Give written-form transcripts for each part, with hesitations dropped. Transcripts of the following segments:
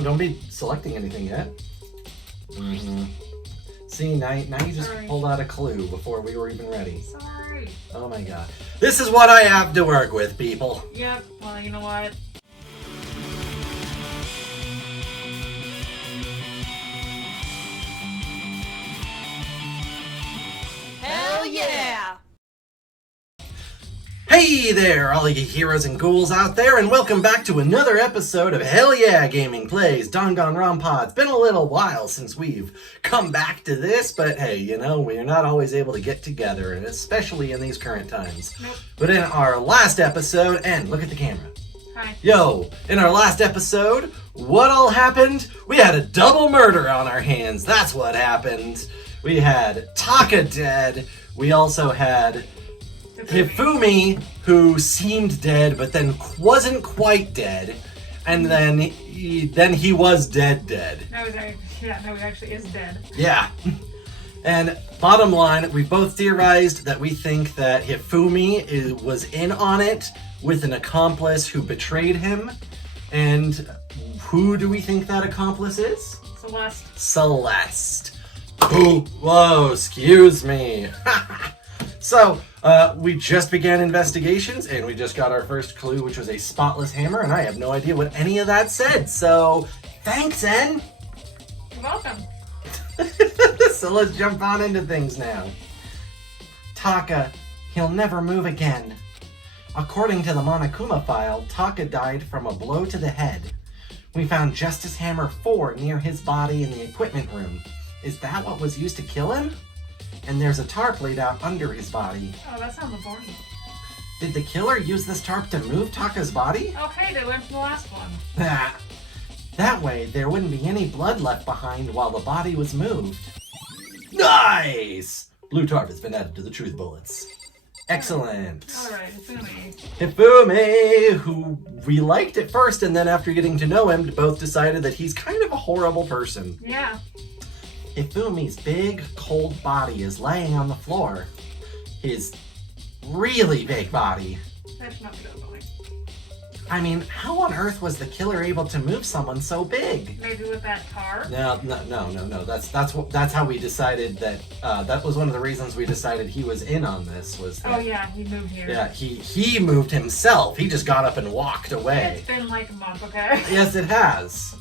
don't be selecting anything yet. Mm-hmm. See, now you just pulled out a clue before we were even ready. Sorry. Oh my god. This is what I have to work with, people. Yep, well, you know what? Hell yeah! Hey there, all you heroes and ghouls out there, and welcome back to another episode of Hell Yeah Gaming Plays Danganronpa. It's been a little while since we've come back to this, but hey, you know, we're not always able to get together, and especially in these current times. Nope. But in our last episode, and look at the camera. Hi. Yo, in our last episode, what all happened? We had a double murder on our hands. That's what happened. We had Taka dead. We also had Hifumi, who seemed dead, but then wasn't quite dead. And then he was dead. No, he actually is dead. Yeah. And bottom line, we both theorized that we think that Hifumi was in on it with an accomplice who betrayed him. And who do we think that accomplice is? Celeste. Ooh, whoa, excuse me. So, we just began investigations, and we just got our first clue, which was a spotless hammer, and I have no idea what any of that said, so thanks, En! You're welcome. So let's jump on into things now. Taka, he'll never move again. According to the Monokuma file, Taka died from a blow to the head. We found Justice Hammer 4 near his body in the equipment room. Is that what was used to kill him? And there's a tarp laid out under his body. Oh, that sounds important. Did the killer use this tarp to move Taka's body? Okay, they learned from the last one. That way, there wouldn't be any blood left behind while the body was moved. Nice! Blue tarp has been added to the truth bullets. Excellent. Alright, Hifumi. Hifumi, who we liked at first, and then after getting to know him, both decided that he's kind of a horrible person. Yeah. Hifumi's big, cold body is laying on the floor. His really big body. That should not be that funny. I mean, how on earth was the killer able to move someone so big? Maybe with that car? No. That's how we decided that. That was one of the reasons we decided he was in on this. Was that, oh yeah, he moved here. Yeah, he moved himself. He just got up and walked away. It's been like a month, okay? Yes, it has.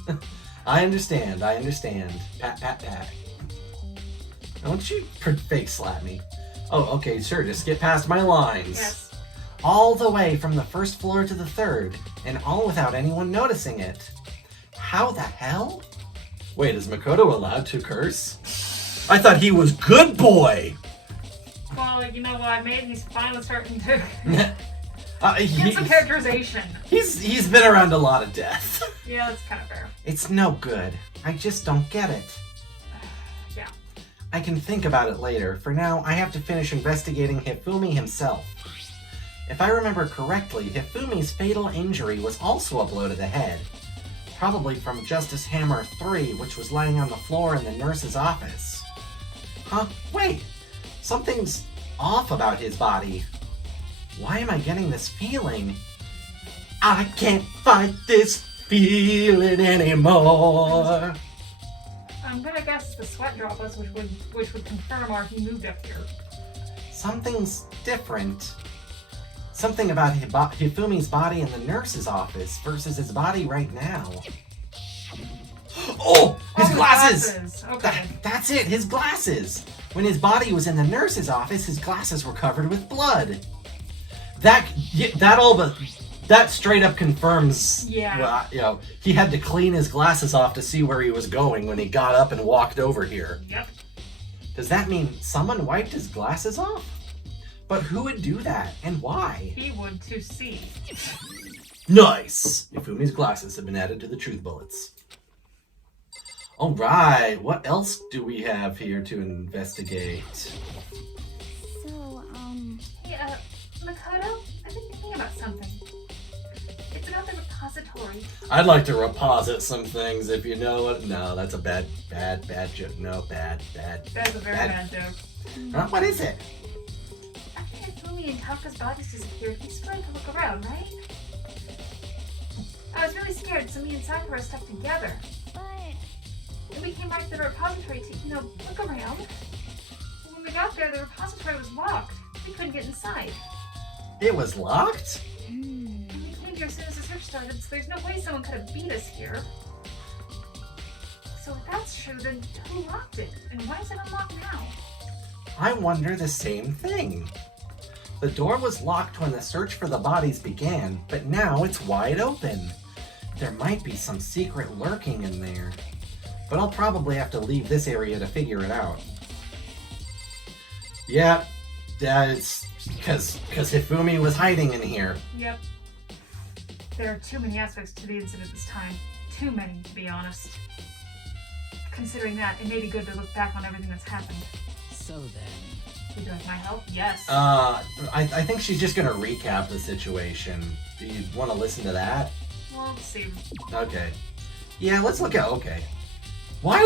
I understand. Pat, pat, pat. Don't you fake slap me. Oh, okay, sure, just get past my lines. Yes. All the way from the first floor to the third, and all without anyone noticing it. How the hell? Wait, is Makoto allowed to curse? I thought he was good boy! Well, you know what, maybe he's finally starting to Give some characterization. He's been around a lot of death. Yeah, that's kind of fair. It's no good. I just don't get it. Yeah. I can think about it later. For now, I have to finish investigating Hifumi himself. If I remember correctly, Hifumi's fatal injury was also a blow to the head. Probably from Justice Hammer 3, which was lying on the floor in the nurse's office. Huh? Wait! Something's off about his body. Why am I getting this feeling? I can't fight this feeling anymore. I'm gonna guess the sweat droplets, which would confirm he moved up here. Something's different. Something about Hifumi's body in the nurse's office versus his body right now. Oh! His glasses! Okay. That's it, his glasses! When his body was in the nurse's office, his glasses were covered with blood. That straight up confirms. Yeah. Well, you know, he had to clean his glasses off to see where he was going when he got up and walked over here. Yep. Does that mean someone wiped his glasses off? But who would do that, and why? He would to see. Nice! Hifumi's glasses have been added to the truth bullets. Alright, what else do we have here to investigate? So, Hey, Makoto, I've been thinking about something. It's about the repository. I'd like to reposit some things if you know what. No, that's a bad joke. No, bad. That's a very bad joke. Huh? What is it? After Hifumi and Taka's bodies disappeared, he started to look around, right? I was really scared, so me and Sakura stuck together. But Then we came back to the repository to, look around. And when we got there, the repository was locked. We couldn't get inside. It was locked? And we came here as soon as the search started, so there's no way someone could have beat us here. So if that's true, then who locked it? And why is it unlocked now? I wonder the same thing. The door was locked when the search for the bodies began, but now it's wide open. There might be some secret lurking in there. But I'll probably have to leave this area to figure it out. Yeah, it's because Hifumi was hiding in here. Yep. There are too many aspects to the incident this time. Too many, to be honest. Considering that, it may be good to look back on everything that's happened. So then... Would you like my help? Yes. I think she's just gonna recap the situation. Do you want to listen to that? Well, let's see. Okay. Yeah, let's look at. Okay. Why do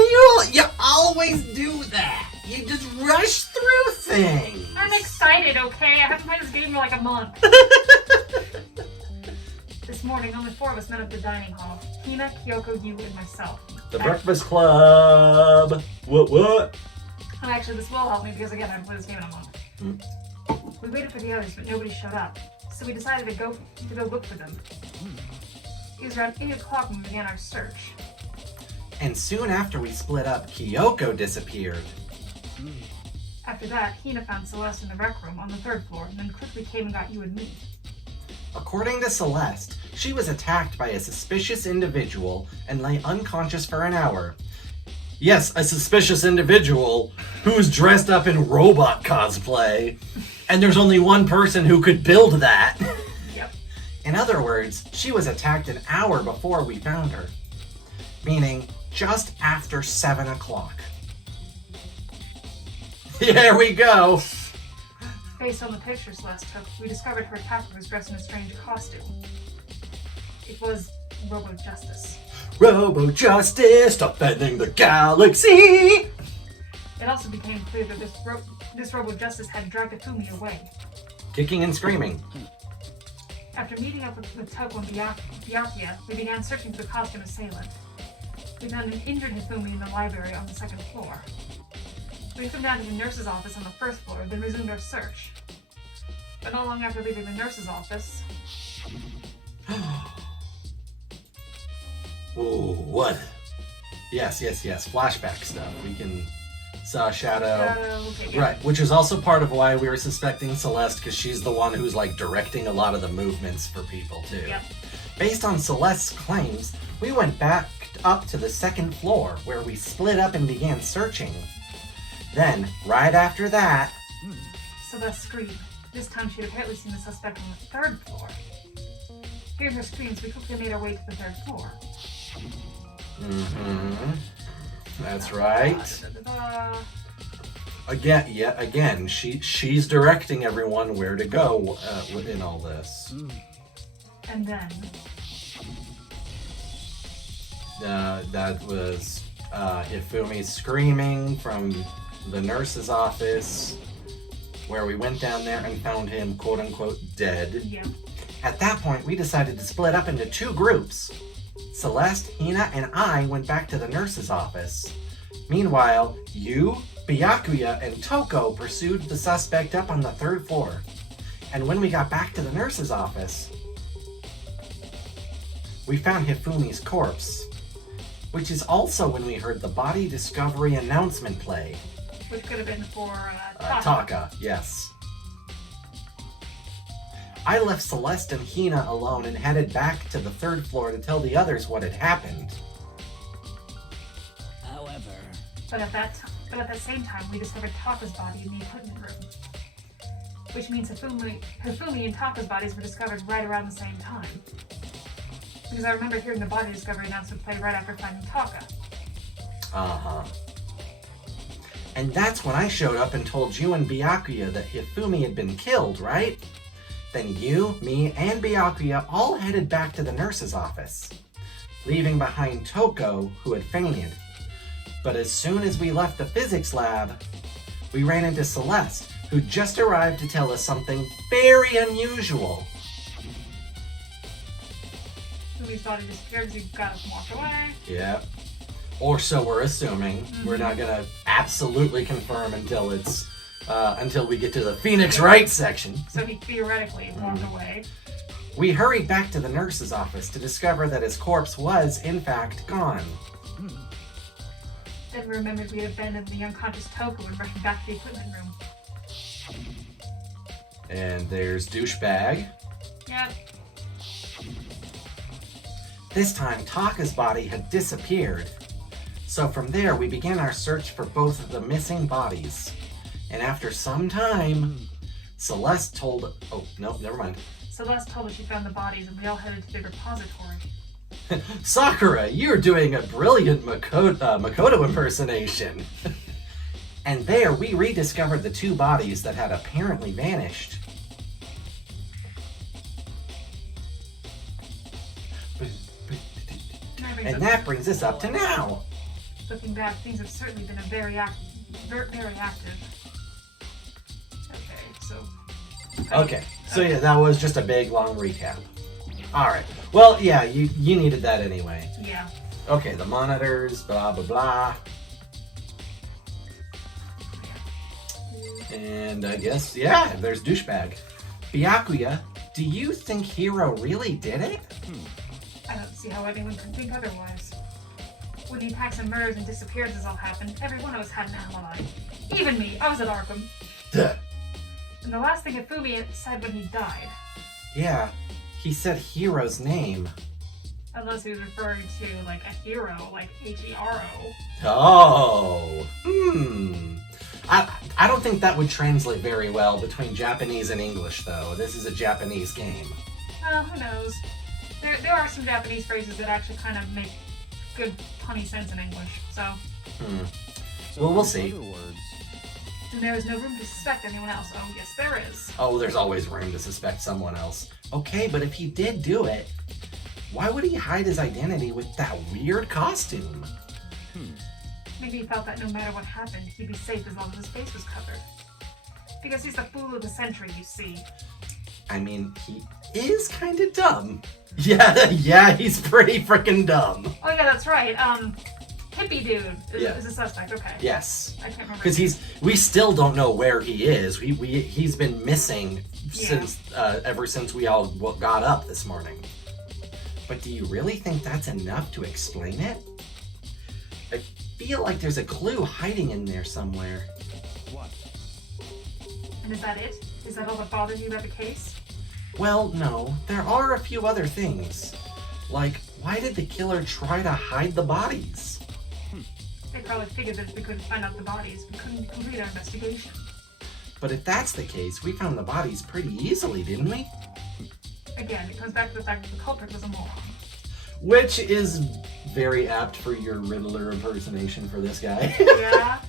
you always do that? You just rush through things. I'm excited, okay? I haven't played this game in like a month. This morning, only 4 of us met at the dining hall. Hina, Kyoko, you, and myself. The Breakfast Club. What? And actually, this will help me because, again, I haven't played this game in a month. We waited for the others, but nobody showed up. So we decided to go look for them. It was around 8 o'clock when we began our search. And soon after we split up, Kyoko disappeared. After that, Hina found Celeste in the rec room on the 3rd floor, and then quickly came and got you and me. According to Celeste, she was attacked by a suspicious individual and lay unconscious for an hour. Yes, a suspicious individual who's dressed up in robot cosplay. And there's only one person who could build that. Yep. In other words, she was attacked an hour before we found her. Meaning, just after 7 o'clock. Here we go! Based on the pictures Celeste took, we discovered her attacker was dressed in a strange costume. It was Robo-Justice. Robo-Justice, defending the galaxy! It also became clear that this Robo-Justice had dragged Hifumi away. Kicking and screaming. After meeting up with Toko and Byakuya, we began searching for the costume assailant. We found an injured Hifumi in the library on the 2nd floor. We took him down to the nurse's office on the 1st floor, then resumed our search. But not long after leaving the nurse's office... Ooh, what? Yes. Flashback stuff. We saw Shadow. okay, yeah. Right, which is also part of why we were suspecting Celeste, because she's the one who's like directing a lot of the movements for people too. Yep. Based on Celeste's claims, we went back up to the 2nd floor where we split up and began searching. Then, right after that... Celeste screamed. This time she had apparently seen the suspect on the 3rd floor. Hearing her screams, we quickly made our way to the 3rd floor. That's right. Da-da-da. Again, she's directing everyone where to go in all this. And then... that was Hifumi screaming from the nurse's office, where we went down there and found him, quote-unquote, dead. Yep. At that point, we decided to split up into 2 groups. Celeste, Hina, and I went back to the nurse's office. Meanwhile, you, Byakuya, and Toko pursued the suspect up on the 3rd floor. And when we got back to the nurse's office, we found Hifumi's corpse, which is also when we heard the body discovery announcement play. Which could have been for Taka, yes. I left Celeste and Hina alone and headed back to the 3rd floor to tell the others what had happened. However... But at that same time, we discovered Taka's body in the equipment room. Which means Hifumi and Taka's bodies were discovered right around the same time. Because I remember hearing the body discovery announcement play right after finding Taka. Uh-huh. And that's when I showed up and told you and Byakuya that Hifumi had been killed, right? Then you, me, and Byakuya all headed back to the nurse's office, leaving behind Toko, who had fainted. But as soon as we left the physics lab, we ran into Celeste, who just arrived to tell us something very unusual. Hifumi's body disappeared because he got up and walked away. Yeah. Or so we're assuming. We're not gonna absolutely confirm until it's until we get to the Phoenix Wright section. So he theoretically walked away. We hurried back to the nurse's office to discover that his corpse was, in fact, gone. Then we remembered we had abandoned the unconscious Toku and rushed back to the equipment room. And there's douchebag. Yep. This time, Taka's body had disappeared. So from there, we began our search for both of the missing bodies. And after some time, Celeste told... Oh, no, never mind. Celeste told us she found the bodies and we all headed to the repository. Sakura, you're doing a brilliant Makoto impersonation. And there, we rediscovered the two bodies that had apparently vanished. And that brings us up to now. Looking back, things have certainly been very active. Okay, so yeah, that was just a big, long recap. Alright, well, yeah, you needed that anyway. Yeah. Okay, the monitors, blah, blah, blah. And I guess, yeah, there's douchebag. Byakuya, do you think Hiro really did it? I don't see how anyone could think otherwise. When the attacks and murders and disappearances all happened, every one of us had an alibi. Even me, I was at Arkham. Duh. And the last thing Hifumi said when he died. Yeah, he said Hiro's name. Unless he was referring to, like, a hero, like H-E-R-O. Oh, I don't think that would translate very well between Japanese and English, though. This is a Japanese game. Well, who knows? There are some Japanese phrases that actually kind of make good punny sense in English, so... Well, we'll see. And there is no room to suspect anyone else. Oh, yes, there is. Oh, there's always room to suspect someone else. Okay, but if he did do it, why would he hide his identity with that weird costume? Maybe he felt that no matter what happened, he'd be safe as long as his face was covered. Because he's the fool of the century, you see. I mean, he is kind of dumb. Yeah, he's pretty freaking dumb. Oh yeah, that's right. Hippie dude is a suspect. Okay. Yes. I can't remember. Because we still don't know where he is. He's been missing since ever since we all got up this morning. But do you really think that's enough to explain it? I feel like there's a clue hiding in there somewhere. What? And is that it? Is that all that bothers you about the case? Well, no. There are a few other things. Like, why did the killer try to hide the bodies? They probably figured that if we couldn't find out the bodies, we couldn't complete our investigation. But if that's the case, we found the bodies pretty easily, didn't we? Again, it comes back to the fact that the culprit was a moron. Which is very apt for your Riddler impersonation for this guy. Yeah?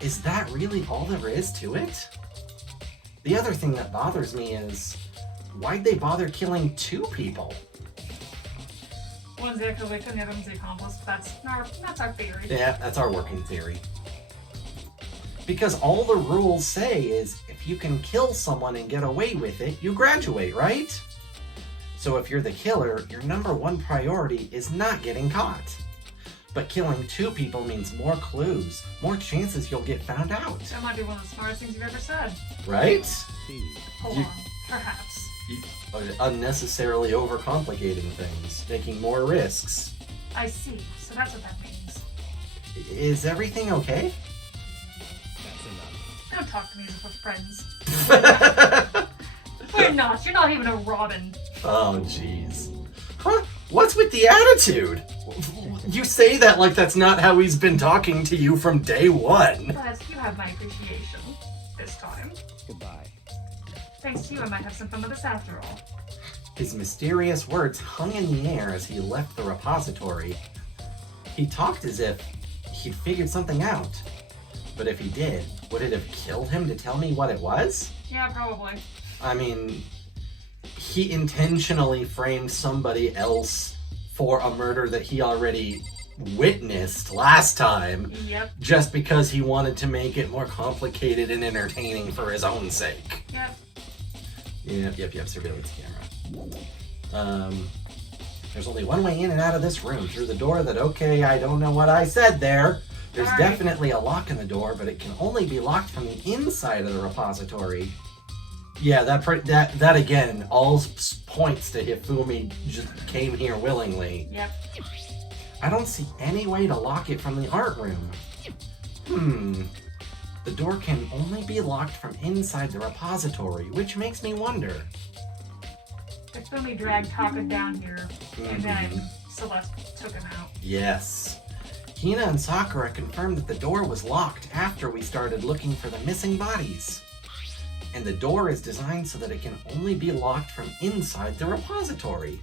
Is that really all there is to it? The other thing that bothers me is, why'd they bother killing two people? One's the acolyte and the other one's the accomplice. That's our theory. Yeah, that's our working theory. Because all the rules say is, if you can kill someone and get away with it, you graduate, right? So if you're the killer, your number one priority is not getting caught. But killing two people means more clues, more chances you'll get found out. That might be one of the smartest things you've ever said. Right? Hold on. Perhaps. Unnecessarily overcomplicating things, making more risks. I see. So that's what that means. Is everything okay? That's enough. Don't talk to me as if we're friends. We're not. You're not even a Robin. Oh, jeez. Huh? What's with the attitude? You say that like that's not how he's been talking to you from day one. But you have my appreciation. This time. Goodbye. Thanks to you, I might have some fun with this after all. His mysterious words hung in the air as he left the repository. He talked as if he'd figured something out. But if he did, would it have killed him to tell me what it was? Yeah, probably. I mean, he intentionally framed somebody else for a murder that he already witnessed last time. Yep. Just because he wanted to make it more complicated and entertaining for his own sake. Yep. Yep, surveillance camera. There's only one way in and out of this room, through the door that, okay, I don't know what I said there. There's All right. definitely a lock in the door, but it can only be locked from the inside of the repository. Yeah, that again, all points to Hifumi just came here willingly. Yep. I don't see any way to lock it from the art room. The door can only be locked from inside the repository, which makes me wonder. Hifumi dragged Taka down here, and then Mhm. Celeste took him out. Yes. Hina and Sakura confirmed that the door was locked after we started looking for the missing bodies. And the door is designed so that it can only be locked from inside the repository.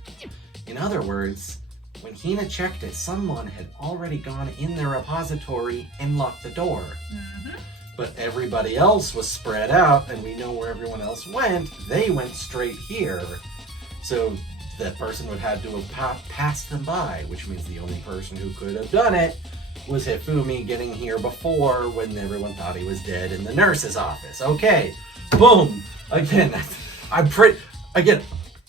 In other words, when Hina checked it, someone had already gone in the repository and locked the door. Mm-hmm. But everybody else was spread out, and we know where everyone else went. They went straight here. So that person would have to have passed them by, which means the only person who could have done it was Hifumi getting here before when everyone thought he was dead in the nurse's office. Okay, boom. Again, again,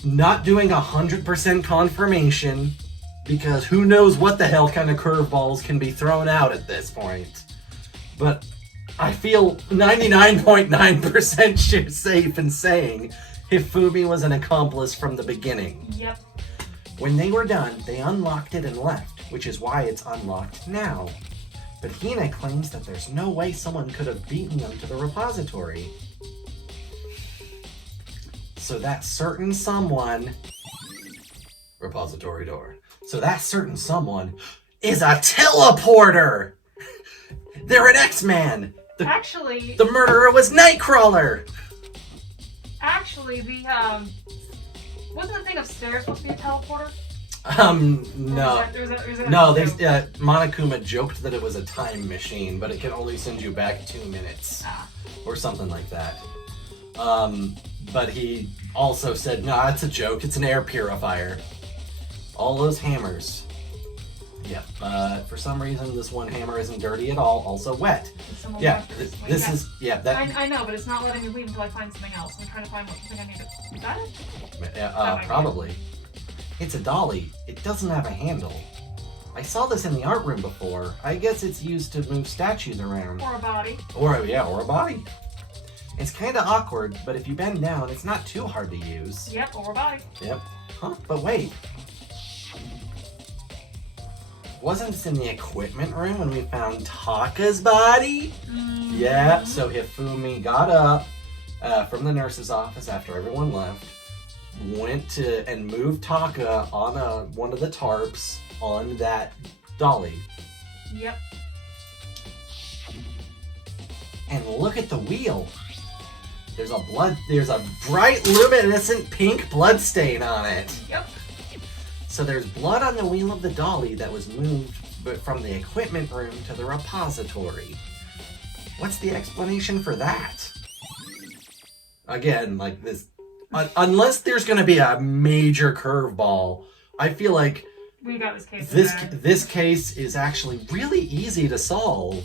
not doing 100% confirmation because who knows what the hell kind of curveballs can be thrown out at this point. But I feel 99.9% safe in saying Hifumi was an accomplice from the beginning. Yep. When they were done, they unlocked it and left, which is why it's unlocked now. But Hina claims that there's no way someone could have beaten them to the repository. So that certain someone... Repository door. So that certain someone is a teleporter! They're an X-Man! Actually, The murderer was Nightcrawler! wasn't the thing upstairs supposed to be a teleporter? No. No, Monokuma joked that it was a time machine, but it can only send you back 2 minutes. Or something like that. But he also said, nah, it's a joke, it's an air purifier. All those hammers. Yep, for some reason this one hammer isn't dirty at all, also wet. Yeah, this is, yeah, that... I know, but it's not letting me leave until I find something else. I'm trying to find what something I need to... Is that it? Probably. It's a dolly. It doesn't have a handle. I saw this in the art room before. I guess it's used to move statues around. Or a body. Or a body. It's kind of awkward, but if you bend down, it's not too hard to use. Yep, or a body. Yep. Huh? But wait. Wasn't this in the equipment room when we found Taka's body? Mm-hmm. Yeah, so Hifumi got up from the nurse's office after everyone left, went to and moved Taka on one of the tarps on that dolly. Yep. And look at the wheel. There's a bright luminescent pink blood stain on it. Yep. So there's blood on the wheel of the dolly that was moved from the equipment room to the repository. What's the explanation for that? Again, like this, unless there's going to be a major curveball, I feel like We got this case. this case is actually really easy to solve.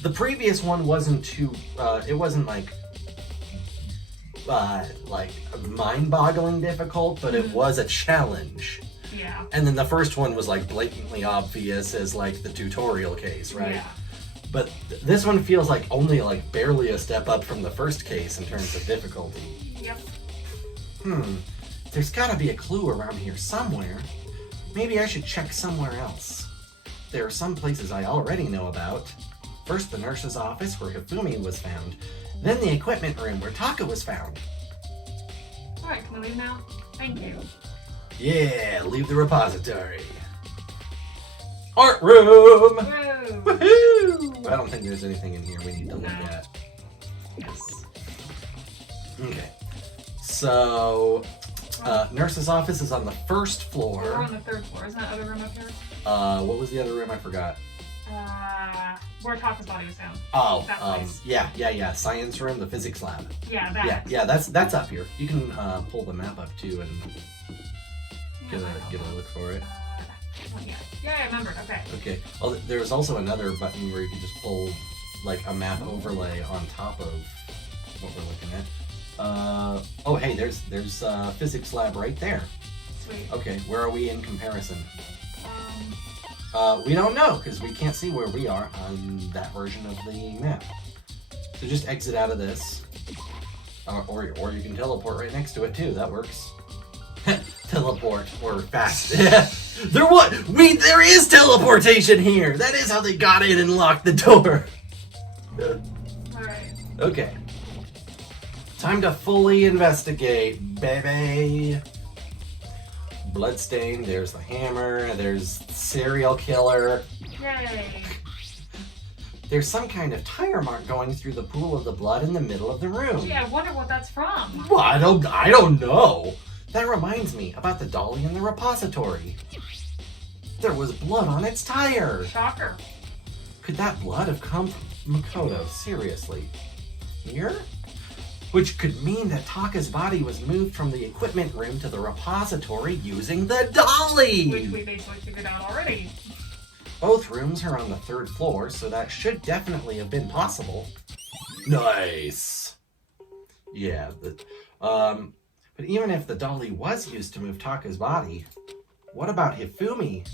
The previous one wasn't too, it wasn't like mind-boggling difficult, but it was a challenge. Yeah. And then the first one was like blatantly obvious as like the tutorial case, right? Yeah. But this one feels like only like barely a step up from the first case in terms of difficulty. Yep. There's gotta be a clue around here somewhere. Maybe I should check somewhere else. There are some places I already know about. First the nurse's office where Hifumi was found, then the equipment room where Taka was found. Alright, can we leave now? Thank you. Yeah, leave the repository. Art room! Whoa! Woohoo! I don't think there's anything in here we need to look at. Yes. Okay. So, nurse's office is on the first We're floor. on the third floor. Isn't that other room up here? What was the other room? I forgot. Where Taka's body was found. Oh, That place. yeah. Science room, the physics lab. Yeah, that. Yeah, that's up here. You can pull the map up too and get a look for it. Yeah, I remember. Okay. Okay. Well, there's also another button where you can just pull like a map overlay on top of what we're looking at. Oh, hey, there's physics lab right there. Sweet. Okay, where are we in comparison? Um, We don't know, because we can't see where we are on that version of the map. So just exit out of this. Or you can teleport right next to it too, that works. Teleport, or fast. There is teleportation here! That is how they got in and locked the door! Alright. Okay. Time to fully investigate, baby! Bloodstain, there's the hammer, there's serial killer. Yay. There's some kind of tire mark going through the pool of the blood in the middle of the room. Gee, I wonder what that's from. Well, I don't know. That reminds me about the dolly in the repository. There was blood on its tire. Shocker. Could that blood have come from Makoto? Seriously. Here? Which could mean that Taka's body was moved from the equipment room to the repository using the dolly! Which we basically figured out already. Both rooms are on the 3rd floor, so that should definitely have been possible. Nice! Yeah, but even if the dolly was used to move Taka's body, what about Hifumi?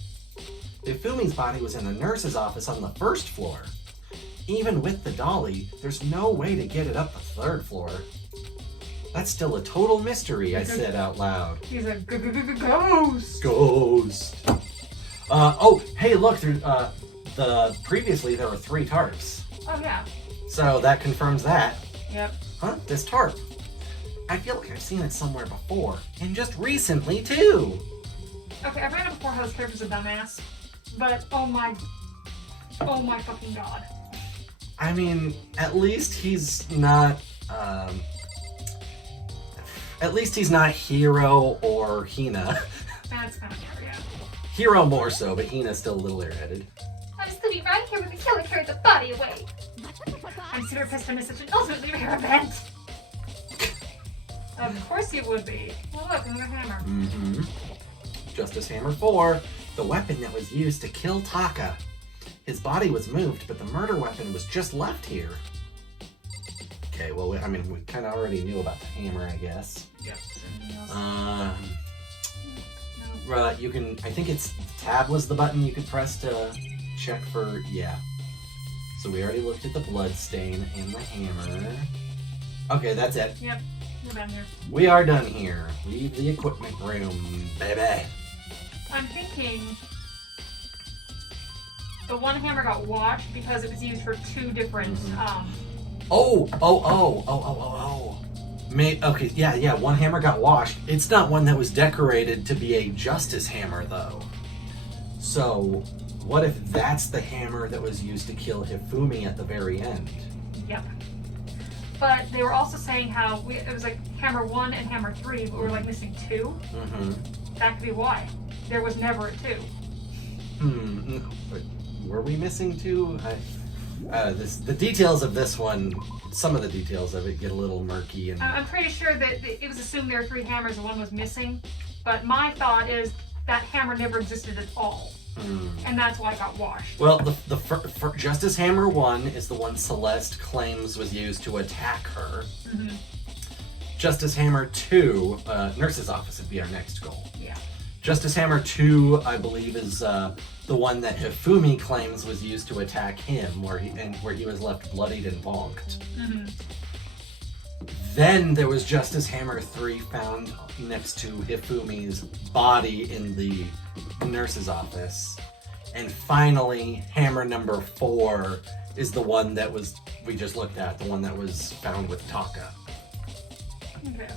Hifumi's body was in the nurse's office on the 1st floor. Even with the dolly, there's no way to get it up the 3rd floor. That's still a total mystery, I said out loud. He's a ghost. Ghost. Hey, look, previously there were 3 tarps. Oh yeah. So that confirms that. Yep. Huh? This tarp. I feel like I've seen it somewhere before, and just recently too. Okay, I've read it before how this character's a dumbass, but oh my fucking god. I mean, at least he's not, Hiro or Hina. That's kind of fair, yeah. Hiro more so, but Hina's still a little airheaded. I'm just gonna be right here when the killer carried the body away. I'm super pissed to miss such an ultimately rare event. Of course you would be. Well, look, another hammer. Mm-hmm. Justice Hammer 4, the weapon that was used to kill Taka. His body was moved, but the murder weapon was just left here. Okay, well, we kind of already knew about the hammer, I guess. Yep. Anything else? You can, I think it's, tab was the button you could press to check for, yeah. So we already looked at the blood stain and the hammer. Okay, that's it. Yep. We're done here. We are done here. Leave the equipment room, baby. I'm thinking the one hammer got washed because it was used for 2 different, Okay, yeah, one hammer got washed. It's not one that was decorated to be a justice hammer, though. So, what if that's the hammer that was used to kill Hifumi at the very end? Yep. But they were also saying how it was like hammer 1 and hammer 3, but we're like missing 2. Mm-hmm. That could be why. There was never a 2. But were we missing 2? The details of this one, some of the details of it get a little murky. And I'm pretty sure that it was assumed there were 3 hammers and 1 was missing. But my thought is that hammer never existed at all. And that's why it got washed. Well, the Justice Hammer 1 is the one Celeste claims was used to attack her. Mm-hmm. Justice Hammer 2, Nurse's Office would be our next goal. Yeah. Justice Hammer 2, I believe, is the one that Hifumi claims was used to attack him, where he was left bloodied and bonked. Mm-hmm. Then there was Justice Hammer 3 found next to Hifumi's body in the nurse's office. And finally, Hammer number 4 is the one that we just looked at, the one that was found with Taka. Okay.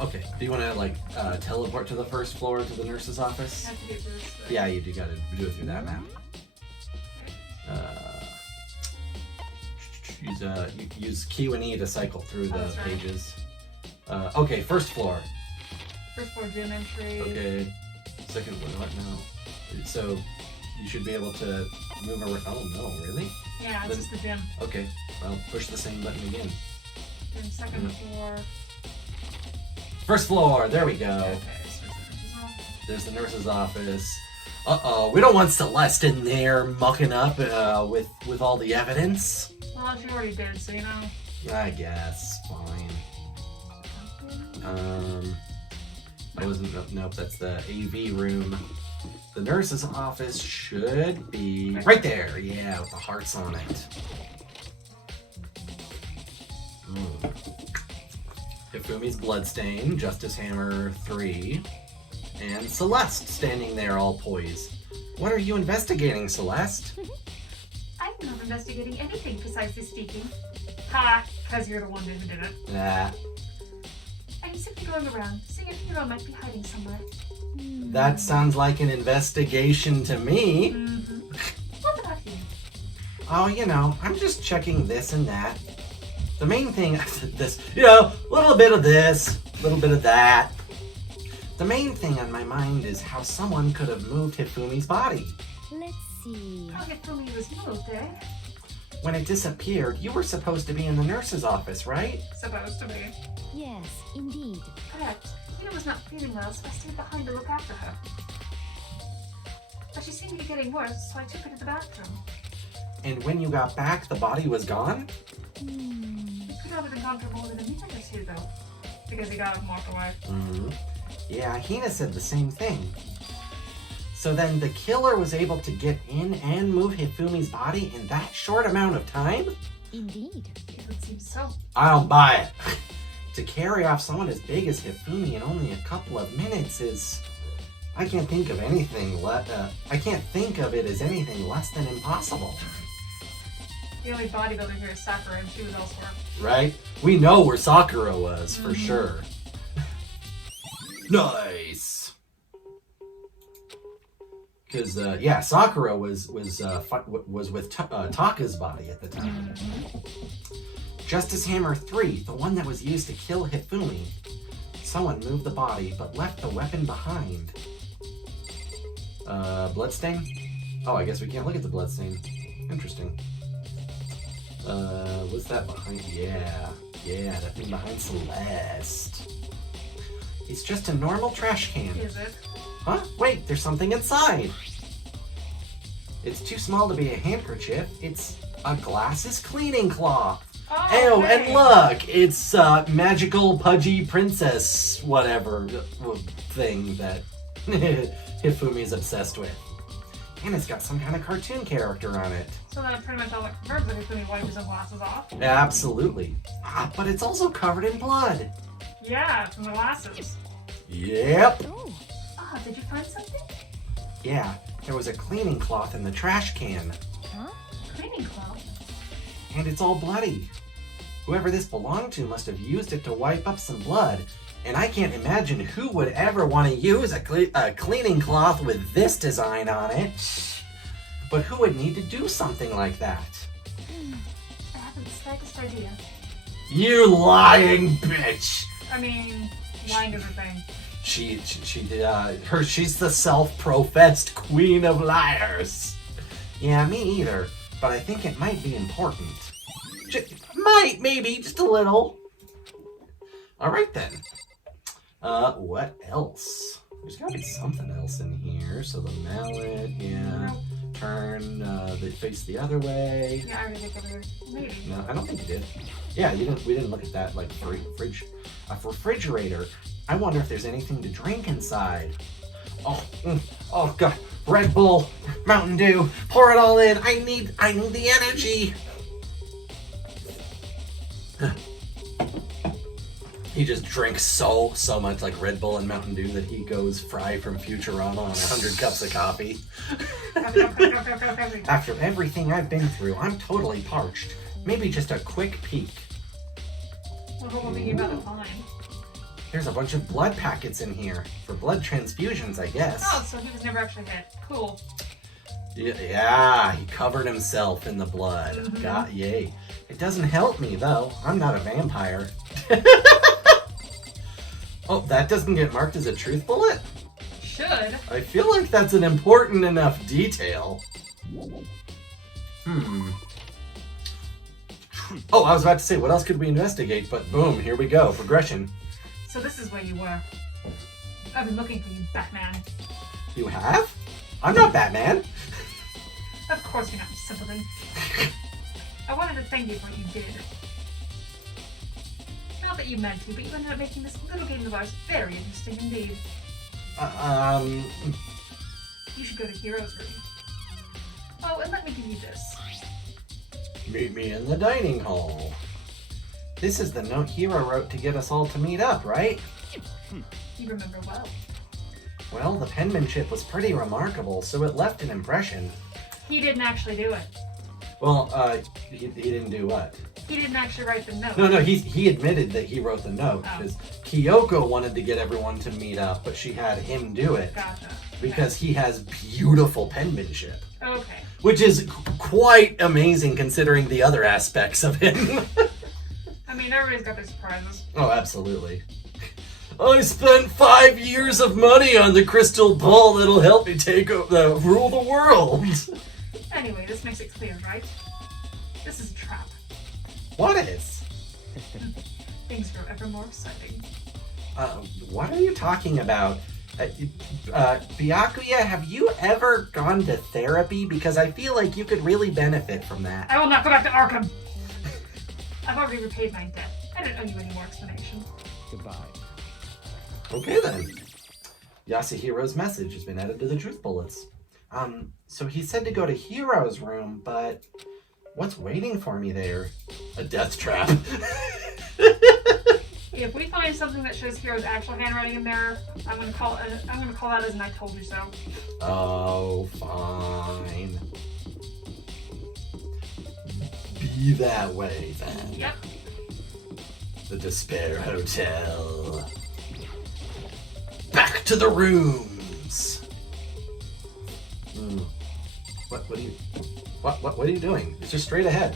Okay, do you want to teleport to the 1st floor to the nurse's office? I have to do this. Yeah, you do gotta do it through that map. Use Q and E to cycle through the that's right. pages. Okay, 1st floor. 1st floor gym entry. Okay, 2nd floor, what? No. So, you should be able to move around. Oh, no, really? Yeah, it's just the gym. Okay, well, push the same button again. Then 2nd floor. 1st floor, there we go. Okay, so There's the nurse's office. Uh-oh, we don't want Celeste in there mucking up with all the evidence. well, she already did, so you know. I guess, fine. I wasn't. Nope, that's the AV room. The nurse's office should be right there. Yeah, with the hearts on it. Hifumi's Bloodstain, Justice Hammer 3, and Celeste standing there all poised. What are you investigating, Celeste? I'm not investigating anything, precisely speaking. Ha! Because you're the one who did it. Nah. I'm simply going around, seeing if Hero might be hiding somewhere. That sounds like an investigation to me. Mm-hmm. What about you? Oh, you know, I'm just checking this and that. The main thing, this, you know, a little bit of this, a little bit of that. The main thing on my mind is how someone could have moved Hifumi's body. Let's see. How Hifumi was moved, eh? When it disappeared, you were supposed to be in the nurse's office, right? Supposed to be. Yes, indeed. Correct. Hina was not feeling well, so I stayed behind to look after her. But she seemed to be getting worse, so I took her to the bathroom. And when you got back, the body was gone? It could not have been gone for more than a minute or two, though. Because he got up and walked away. Mm-hmm. Yeah, Hina said the same thing. So then the killer was able to get in and move Hifumi's body in that short amount of time? Indeed. It would seem so. I don't buy it. To carry off someone as big as Hifumi in only a couple of minutes is... I can't think of anything I can't think of it as anything less than impossible. The only bodybuilder here is Sakura, and she was elsewhere. Right? We know where Sakura was, for sure. Nice! Because, yeah, Sakura was with Taka's body at the time. Justice Hammer 3, the one that was used to kill Hifumi. Someone moved the body, but left the weapon behind. Bloodstain? Oh, I guess we can't look at the bloodstain. Interesting. What's that behind? Yeah, that thing behind Celeste. It's just a normal trash can. Is it? Huh? Wait, there's something inside. It's too small to be a handkerchief. It's a glasses cleaning cloth. Oh, And look, it's magical pudgy princess whatever thing that Hifumi's obsessed with. And it's got some kind of cartoon character on it. So that pretty much all that confirms that Hifumi wiped his own glasses off. Absolutely. But it's also covered in blood. Yeah, from the glasses. Yep. Oh, Ah, did you find something? Yeah, there was a cleaning cloth in the trash can. huh? Cleaning cloth. And it's all bloody. Whoever this belonged to must have used it to wipe up some blood. And I can't imagine who would ever want to use a cleaning cloth with this design on it. But who would need to do something like that? I haven't the slightest idea. You lying bitch! I mean, lying is a thing. She's the self-professed queen of liars. Yeah, me either. But I think it might be important. Maybe, just a little. All right then. What else? There's gotta be something else in here. So the mallet, yeah. Turn the face the other way. Yeah, I already think over here. Maybe. No, I don't think you did. Yeah, we didn't look at that like fridge. A refrigerator. I wonder if there's anything to drink inside. Oh god, Red Bull, Mountain Dew, pour it all in. I need the energy. He just drinks so much like Red Bull and Mountain Dew that he goes Fry from Futurama on 100 cups of coffee. After everything I've been through, I'm totally parched. Maybe just a quick peek. Well, what were you about to find? There's a bunch of blood packets in here for blood transfusions, I guess. Oh, so he was never actually hit. Cool. Yeah, he covered himself in the blood. Yay. It doesn't help me, though. I'm not a vampire. Oh, that doesn't get marked as a truth bullet? Should. I feel like that's an important enough detail. Oh, I was about to say, what else could we investigate? But boom, here we go. Progression. So this is where you were. I've been looking for you, Batman. You have? I'm not Batman. Of course you're not, you simpleton. I wanted to thank you for what you did. Not that that you meant to, but you ended up making this little game of ours very interesting indeed. You should go to Hero's room. Oh, and let me give you this. Meet me in the dining hall. This is the note Hero wrote to get us all to meet up, right? You remember well. Well, the penmanship was pretty remarkable, so it left an impression. He didn't actually do it. Well, he didn't do what? He didn't actually write the note. No, he admitted that he wrote the note, because Kyoko wanted to get everyone to meet up, but she had him do it. Gotcha. Because he has beautiful penmanship. Okay. Which is quite amazing considering the other aspects of him. I mean, everybody's got their surprises. Oh, absolutely. I spent 5 years of money on the crystal ball that'll help me rule the world. Anyway, this makes it clear, right? This is a trap. What is? Things grow ever more exciting. What are you talking about? Byakuya, have you ever gone to therapy? Because I feel like you could really benefit from that. I will not go back to Arkham! I've already repaid my debt. I don't owe you any more explanation. Goodbye. Okay then. Yasuhiro's message has been added to the truth bullets. So he said to go to Hiro's room, but what's waiting for me there? A death trap. If we find something that shows Hero's actual handwriting in there, I'm gonna call that as an I told you so. Oh, fine. Be that way then. Yep. The Despair Hotel. Back to the rooms. What are you doing? It's just straight ahead.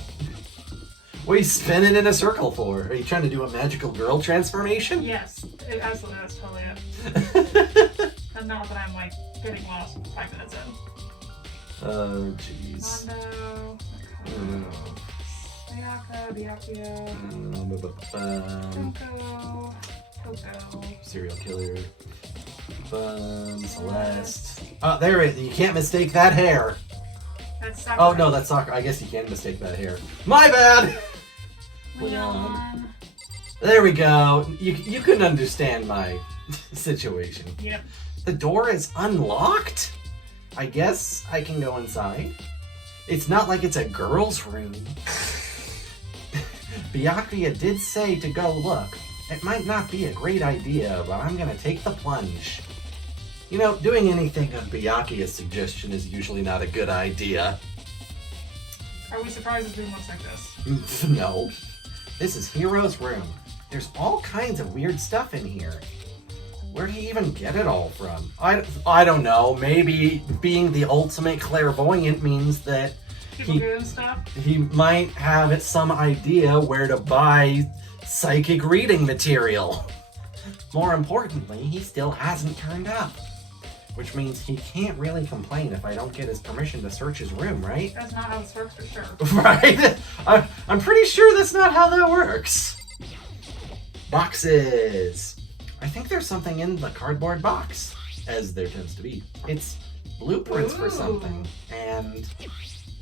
What are you spinning in a circle for? Are you trying to do a magical girl transformation? Yes, absolutely, that's totally it. And not that I'm like getting lost 5 minutes in. Oh, jeez. Mondo, Sayaka, Byakuya, Junko, Toko. Serial killer. Celeste. Oh, there it is. You can't mistake that hair. That's Sakura. Oh, no, that's Sakura. I guess you can mistake that hair. My bad! Leon. There we go. You couldn't understand my situation. Yep. The door is unlocked? I guess I can go inside. It's not like it's a girl's room. Byakuya did say to go look. It might not be a great idea, but I'm gonna take the plunge. You know, doing anything on Byakuya's suggestion is usually not a good idea. Are we surprised this room looks like this? No. This is Hero's room. There's all kinds of weird stuff in here. Where'd he even get it all from? I don't know. Maybe being the ultimate clairvoyant means that People doing stuff? he might have some idea where to buy psychic reading material. More importantly, he still hasn't turned up. Which means he can't really complain if I don't get his permission to search his room, right? That's not how this works for sure. Right? I'm pretty sure that's not how that works. Boxes. I think there's something in the cardboard box, as there tends to be. It's blueprints for something, and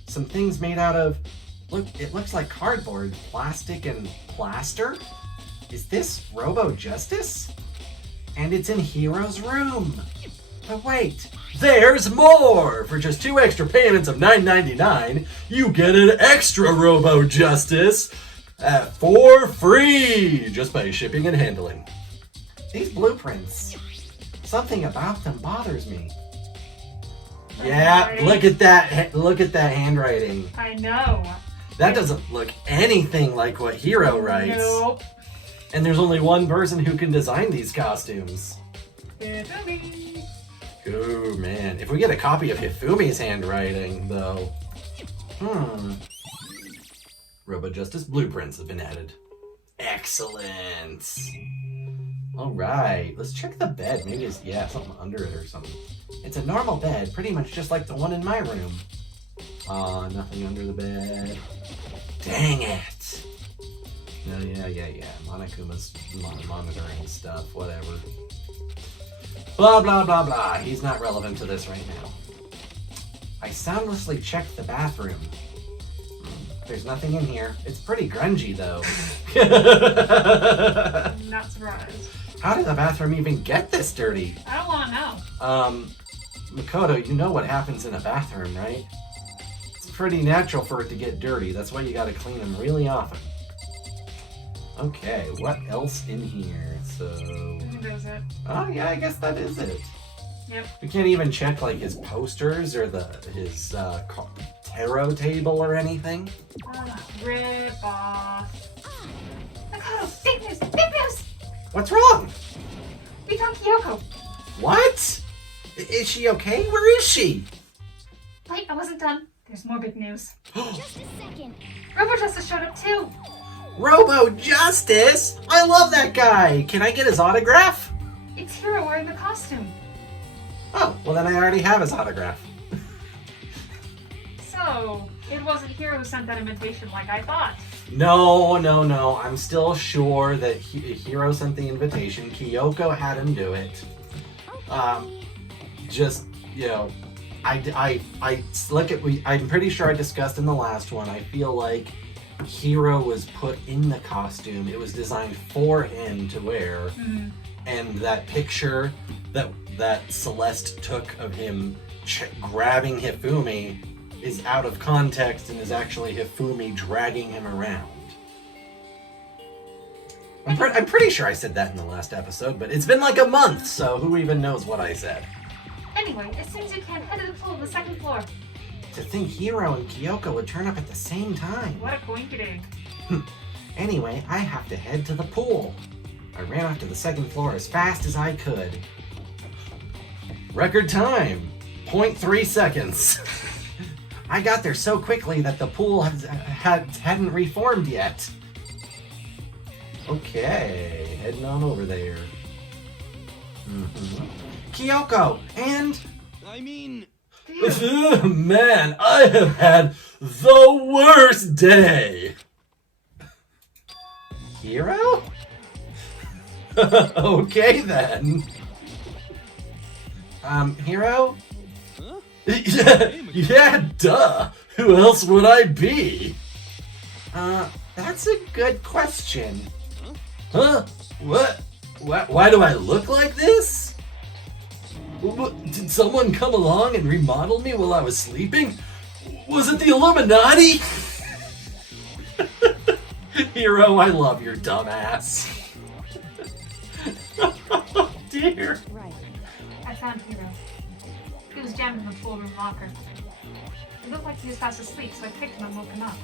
some things made out of, look, it looks like cardboard, plastic, and plaster. Is this Robo Justice? And it's in Hero's room. But wait, there's more! For just 2 extra payments of $9.99, you get an extra Robo Justice for free, just by shipping and handling. These blueprints, something about them bothers me. Yeah, look at that handwriting. I know. That doesn't look anything like what Hero writes. Nope. And there's only one person who can design these costumes. Hifumi. Oh man, if we get a copy of Hifumi's handwriting, though. Robo Justice blueprints have been added. Excellent. Alright, let's check the bed. Maybe it's, something under it or something. It's a normal bed, pretty much just like the one in my room. Aw, nothing under the bed. Dang it! No, yeah. Monokuma's monitoring stuff, whatever. Blah, blah, blah, blah. He's not relevant to this right now. I soundlessly checked the bathroom. There's nothing in here. It's pretty grungy, though. I'm not surprised. How did the bathroom even get this dirty? I don't want to know. Makoto, you know what happens in a bathroom, right? It's pretty natural for it to get dirty. That's why you gotta clean them really often. Okay, what else in here? So... I think that was it. Oh, yeah, I guess that is it. Yep. We can't even check, like, his posters or his tarot table or anything. Rip off. Makoto, big news! Big news! What's wrong? We found Kyoko. What? Is she okay? Where is she? Wait, I wasn't done. There's more big news. Just a second. Robo Justice showed up too. Robo Justice? I love that guy. Can I get his autograph? It's Hiro wearing the costume. Oh, well then I already have his autograph. So, it wasn't Hiro who sent that invitation like I thought. No. I'm still sure that Hiro sent the invitation. Kyoko had him do it. Just, you know, I look at, I'm pretty sure I discussed in the last one, I feel like Hiro was put in the costume. It was designed for him to wear. Mm-hmm. And that picture that Celeste took of him grabbing Hifumi is out of context and is actually Hifumi dragging him around. I'm pretty sure I said that in the last episode, but it's been like a month, so who even knows what I said? Anyway, as soon as you can, head to the pool on the second floor. To think Hiro and Kyoko would turn up at the same time. What a coinkydink. Anyway, I have to head to the pool. I ran off to the second floor as fast as I could. Record time, 0.3 seconds. I got there so quickly that the pool hadn't reformed yet. Okay, heading on over there. Kyoko, and... I mean... Man, I have had the worst day! Hiro? Okay then. Hiro? Huh? Yeah, duh. Who else would I be? That's a good question. Huh? What? Why do I look like this? Did someone come along and remodel me while I was sleeping? Was it the Illuminati? Hiro, I love your dumb ass. Oh, dear. Right. I found Hiro. He was jammed in the pool room locker. It looked like he was fast asleep, so I picked him and woke him up.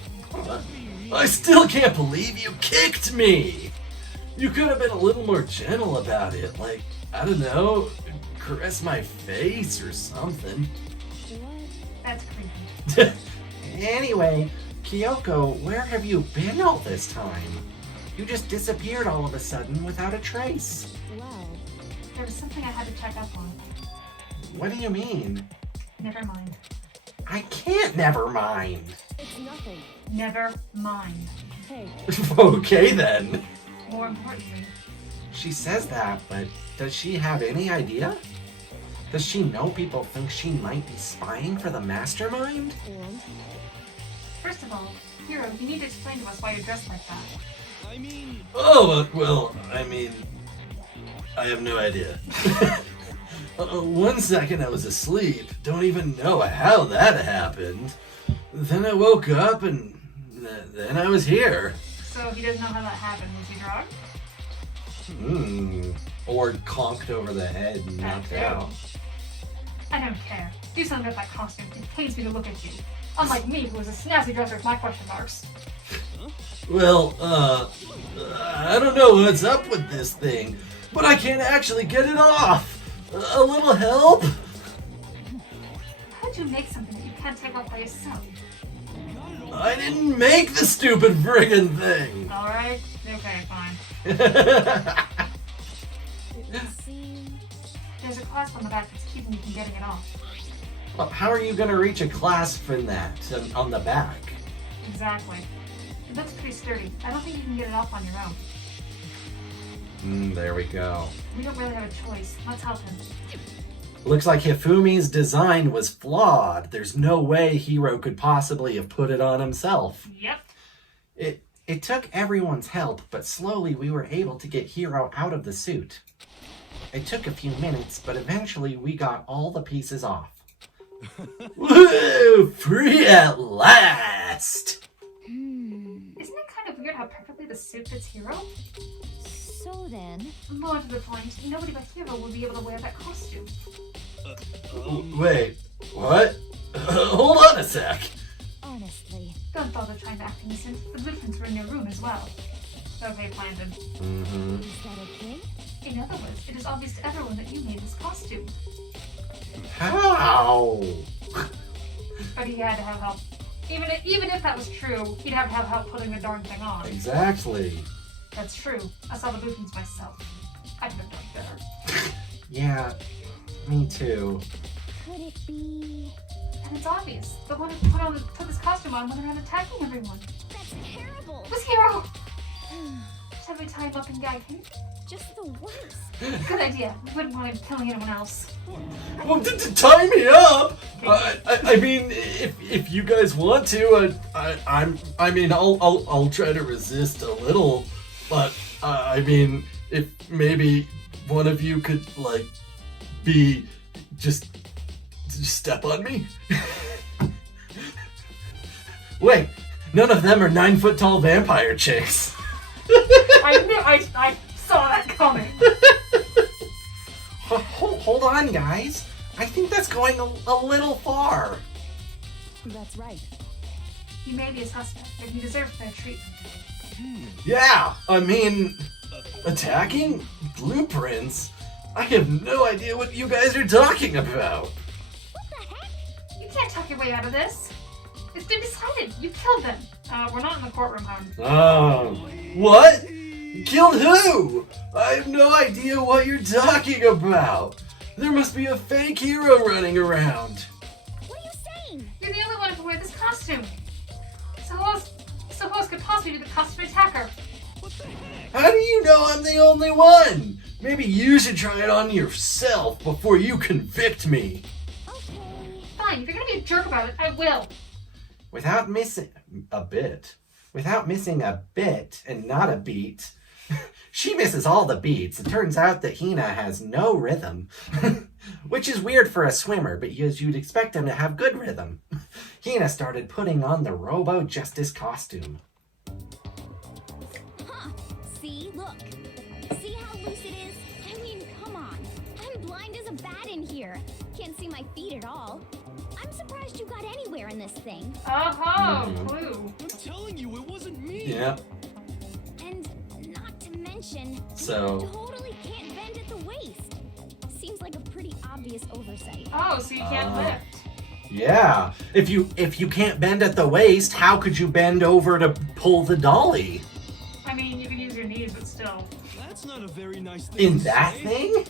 I still can't believe you kicked me! You could have been a little more gentle about it. Like, I don't know, caress my face or something. That's creepy. Anyway, Kyoko, where have you been all this time? You just disappeared all of a sudden without a trace. Well, There was something I had to check up on. What do you mean? Never mind. I can't never mind. it's nothing. Never mind. Hey, Okay then. More importantly, She says that, but does she have any idea? Does she know people think she might be spying for the mastermind? and first of all, Hiro, you need to explain to us why you're dressed like that. I mean... Oh, well, I mean, I have no idea. 1 second I was asleep, don't even know how that happened. Then I woke up and then I was here. So he doesn't know how that happened. Was he drugged? Or conked over the head and knocked out. I don't care. Do something about that costume. It pains me to look at you. Unlike me, who was a snazzy dresser with my question marks. Well, I don't know what's up with this thing, but I can't actually get it off. A little help? How'd you make something that you can't take off by yourself? I didn't make the stupid friggin' thing. Alright? Okay, fine. it would seem There's a clasp on the back that's keeping you from getting it off. Well, how are you gonna reach a clasp in that on the back? Exactly. It looks pretty sturdy. I don't think you can get it off on your own. There we go. We don't really have a choice. Let's help him. Looks like Hifumi's design was flawed. There's no way Hiro could possibly have put it on himself. Yep. It took everyone's help, but slowly we were able to get Hiro out of the suit. It took a few minutes, but eventually we got all the pieces off. Woo! Free at last! Isn't it kind of weird how perfectly the suit fits Hiro? So then, More to the point, nobody but Hiro will be able to wear that costume. Wait, what? Hold on a sec. honestly, Don't bother trying to act innocent. The blueprints were in your room as well. Okay, Landon. Mm-hmm. is that okay? In other words, it is obvious to everyone that you made this costume. How? But he had to have help. Even if that was true, he'd have to have help putting the darn thing on. Exactly. That's true. I saw the blueprints myself. I could have done better. Yeah, me too. Could it be? And it's obvious. The one who put this costume on went around attacking everyone. That's terrible. It was Hiro! Shall we tie him up and gag him? Just the worst. Good idea. We wouldn't want him killing anyone else. Well, to tie me up. I mean, if you guys want to, I'll try to resist a little, but I mean, if maybe one of you could just step on me. Wait, none of them are 9-foot tall vampire chicks. I saw that coming. Hold on, guys. I think that's going a little far. That's right. He may be a suspect, and he deserves fair treatment. Yeah, I mean, attacking blueprints? I have no idea what you guys are talking about. What the heck? You can't talk your way out of this. It's been decided. You killed them. We're not in the courtroom, hon. Oh, what? Killed who? I have no idea what you're talking about. There must be a fake hero running around. What are you saying? You're the only one who can wear this costume. So who else could possibly be the costume attacker? How do you know I'm the only one? Maybe you should try it on yourself before you convict me. Okay. Fine, if you're gonna be a jerk about it, I will. Without missing a bit and not a beat, she misses all the beats. It turns out that Hina has no rhythm, which is weird for a swimmer, because you'd expect him to have good rhythm. Hina started putting on the Robo Justice costume. Huh. See? Look. See how loose it is? I mean, come on. I'm blind as a bat in here. Can't see my feet at all. I'm surprised you got anywhere in this thing. Oh, clue. I'm telling you, it wasn't me. Yeah. And not to mention, So, totally can't bend at the waist. Seems like a pretty obvious oversight. Oh, so you can't lift. yeah. If you can't bend at the waist, how could you bend over to pull the dolly? I mean, you can use your knees, but still. That's not a very nice thing In to that say. thing?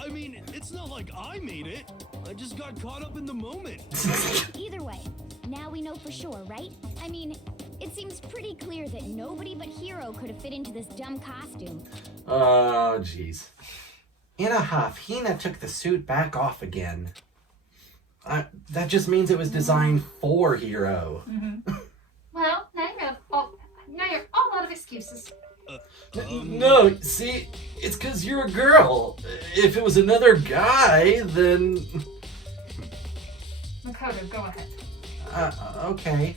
I mean, it's not like I made it. I just got caught up in the moment. Either way, now we know for sure, right? I mean, it seems pretty clear that nobody but Hiro could have fit into this dumb costume. Oh, jeez. In a huff, Hina took the suit back off again. That just means it was designed for Hiro. Well, now you're all out of excuses. No, see, it's because you're a girl. If it was another guy, then... Makoto, go ahead. Okay.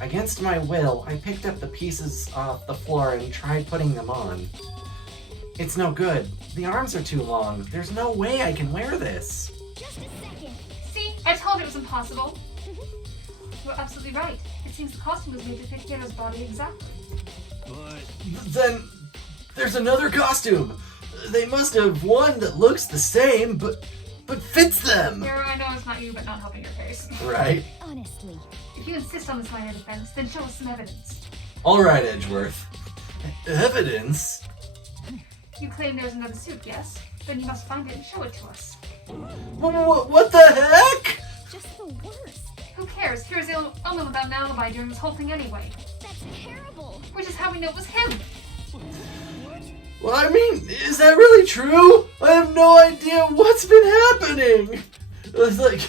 Against my will, I picked up the pieces off the floor and tried putting them on. It's no good. The arms are too long. There's no way I can wear this. Just a second. See, I told you it was impossible. You're absolutely right. It seems the costume was made to fit Hiro's body exactly. But Then there's another costume. They must have one that looks the same, but fits them. Hiro, I know it's not you, but not helping your case. Right? Honestly. If you insist on this line of defense, then show us some evidence. All right, Edgeworth. Evidence? You claim there's another suit, yes? Then you must find it and show it to us. What the heck? Just the worst. Who cares? Hiro's the only without an alibi during this whole thing anyway. That's terrible. Which is how we know it was him. Well, I mean, is that really true? I have no idea what's been happening. It's like,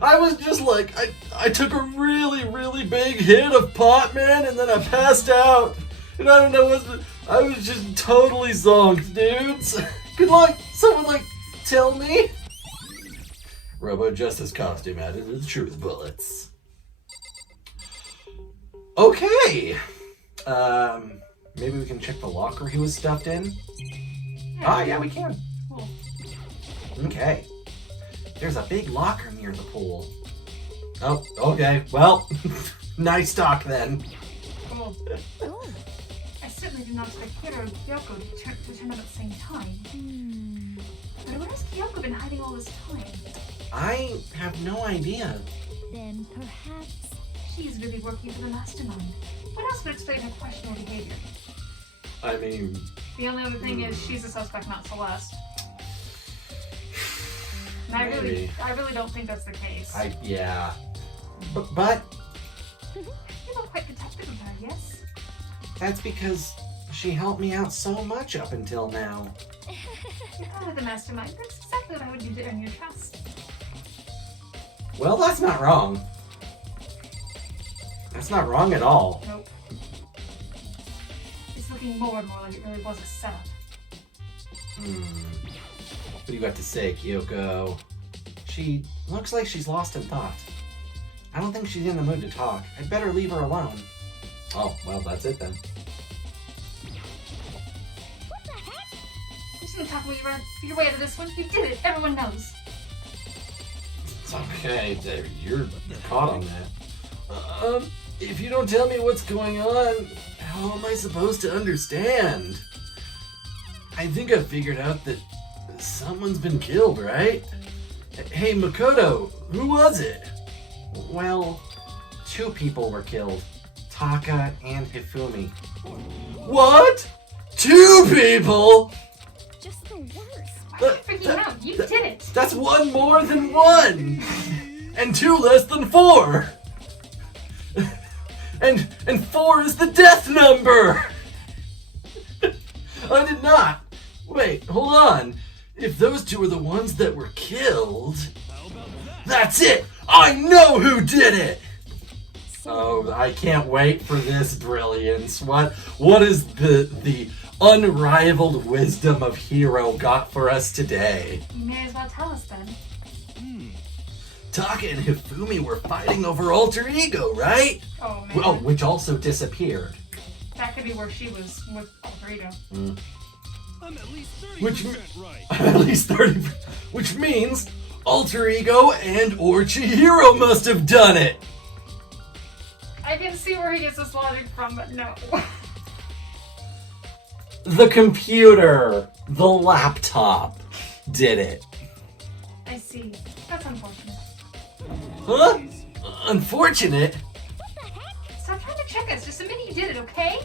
I was just like, I took a really, really big hit of pot, man, and then I passed out. And I don't know what, I was just totally zonked, dudes. Could someone tell me? Robo Justice costume added to the truth bullets. Okay. Maybe we can check the locker he was stuffed in? Yeah, we can. Cool. Okay. There's a big locker near the pool. Oh, okay. Well, nice talk then. Cool. Oh. I certainly did not expect Hiro and Kyoko to turn up at the same time. But where has Kyoko been hiding all this time? I have no idea. Then perhaps... She's really working for the mastermind. What else would explain her questionable behavior? I mean... The only other thing is she's a suspect, not Celeste. And I Maybe. really don't think that's the case. Yeah. But You look quite protective of her, yes? that's because she helped me out so much up until now. You're part of the mastermind. That's exactly what I would do to earn your trust. Well, that's not wrong. That's not wrong at all. Nope. It's looking more and more like it really was a setup. What do you got to say, Kyoko? She looks like she's lost in thought. I don't think she's in the mood to talk. I'd better leave her alone. Oh, well, that's it then. What the heck? You just gonna talk your way out of this one? You did it! Everyone knows! It's okay, you're caught on that. If you don't tell me what's going on, how am I supposed to understand? I think I figured out that someone's been killed, right? Hey, Makoto, who was it? Well, 2 people were killed. Taka and Hifumi. What? 2 people? Just the worst. Why are you freaking out? You did it! That's 1 more than 1! And 2 less than 4! And 4 is the death number! I did not. Wait, hold on. If those 2 are the ones that were killed... That's it! I know who did it! Oh, I can't wait for this brilliance. What is the unrivaled wisdom of Hiro got for us today? You may as well tell us then. Taka and Hifumi were fighting over alter ego, right? Oh man. Well, which also disappeared. That could be where she was with Alter Ego. I'm at least 30% Which right. At least 30. Which means alter ego and or Chihiro must have done it. I can see where he gets this logic from, but no. The computer, the laptop, did it. I see. That's unfortunate. Huh? Unfortunate? Stop trying to trick us. Just admit you did it, okay?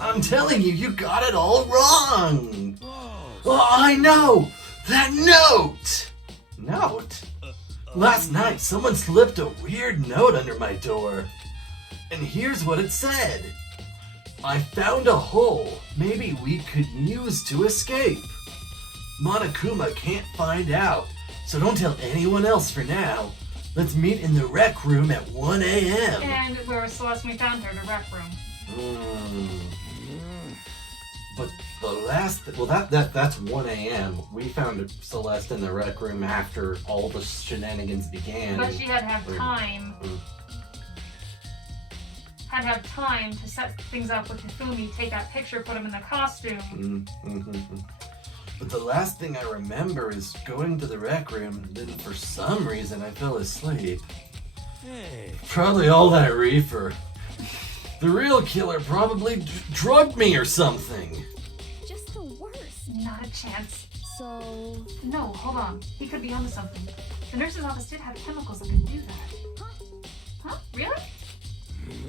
I'm telling you, you got it all wrong. Oh, Oh, I know! That note! Note? Last night, someone slipped a weird note under my door. And here's what it said. I found a hole maybe we could use to escape. Monokuma can't find out, so don't tell anyone else for now. Let's meet in the rec room at 1 a.m. And where was Celeste when we found her? The rec room. But the last, that's 1 a.m. We found Celeste in the rec room after all the shenanigans began. But she had to have time. Had to have time to set things up with Hifumi, take that picture, put him in the costume. But the last thing I remember is going to the rec room, then for some reason I fell asleep. hey. Probably all that reefer. The real killer probably drugged me or something. Just the worst. Not a chance. So... No, hold on. He could be onto something. The nurse's office did have chemicals that could do that. Huh? Really?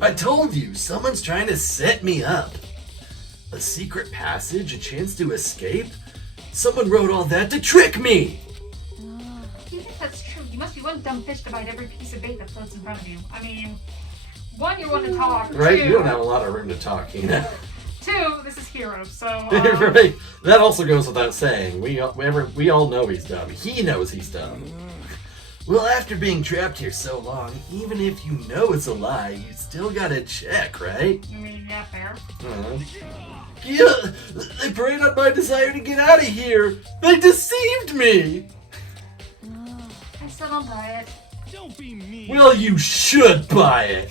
I told you, someone's trying to set me up. A secret passage, a chance to escape? Someone wrote all that to trick me! Do you think that's true? You must be one dumb fish to bite every piece of bait that floats in front of you. I mean, one, you're one to talk. Right? Two, You don't have a lot of room to talk, you know? 2, this is Hero, so... Right. That also goes without saying. We all know he's dumb. He knows he's dumb. Well, after being trapped here so long, even if you know it's a lie, you still gotta check, right? I mean, yeah, fair. Yeah, they preyed on my desire to get out of here. They deceived me. I still don't buy it. Don't be mean. Well, you should buy it.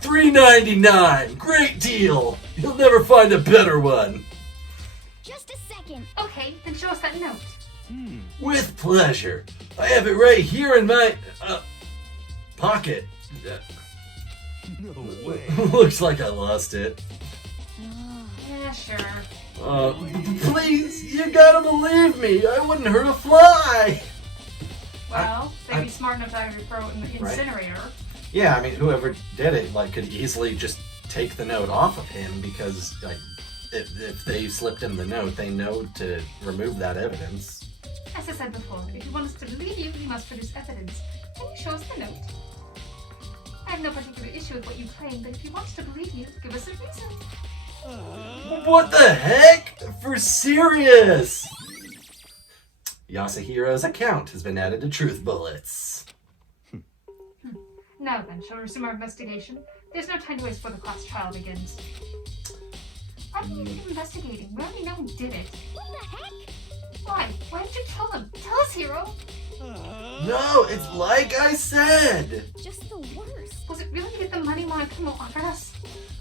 $3.99. Great deal. You'll never find a better one. Just a second. Okay, then show us that note. With pleasure. I have it right here in my pocket. No way. Looks like I lost it. Yeah, sure. Please, you gotta believe me. I wouldn't hurt a fly. Well, they'd be smart enough to actually throw it in the Right. incinerator. Yeah, I mean, whoever did it, could easily just take the note off of him because, if they slipped him the note, they know to remove that evidence. As I said before, if you want us to believe you, you must produce evidence. Can you show us the note? I have no particular issue with what you claim, but if you want us to believe you, give us a reason. What the heck? For serious! Yasuhiro's account has been added to Truth Bullets. Now then, shall we resume our investigation? There's no time to waste before the class trial begins. Why do you keep investigating? We already know who did it. What the heck? Why? Why did you kill him? Tell us, Hero! No, it's like I said. Just the worst. Was it really to get the money Monokuma offered us?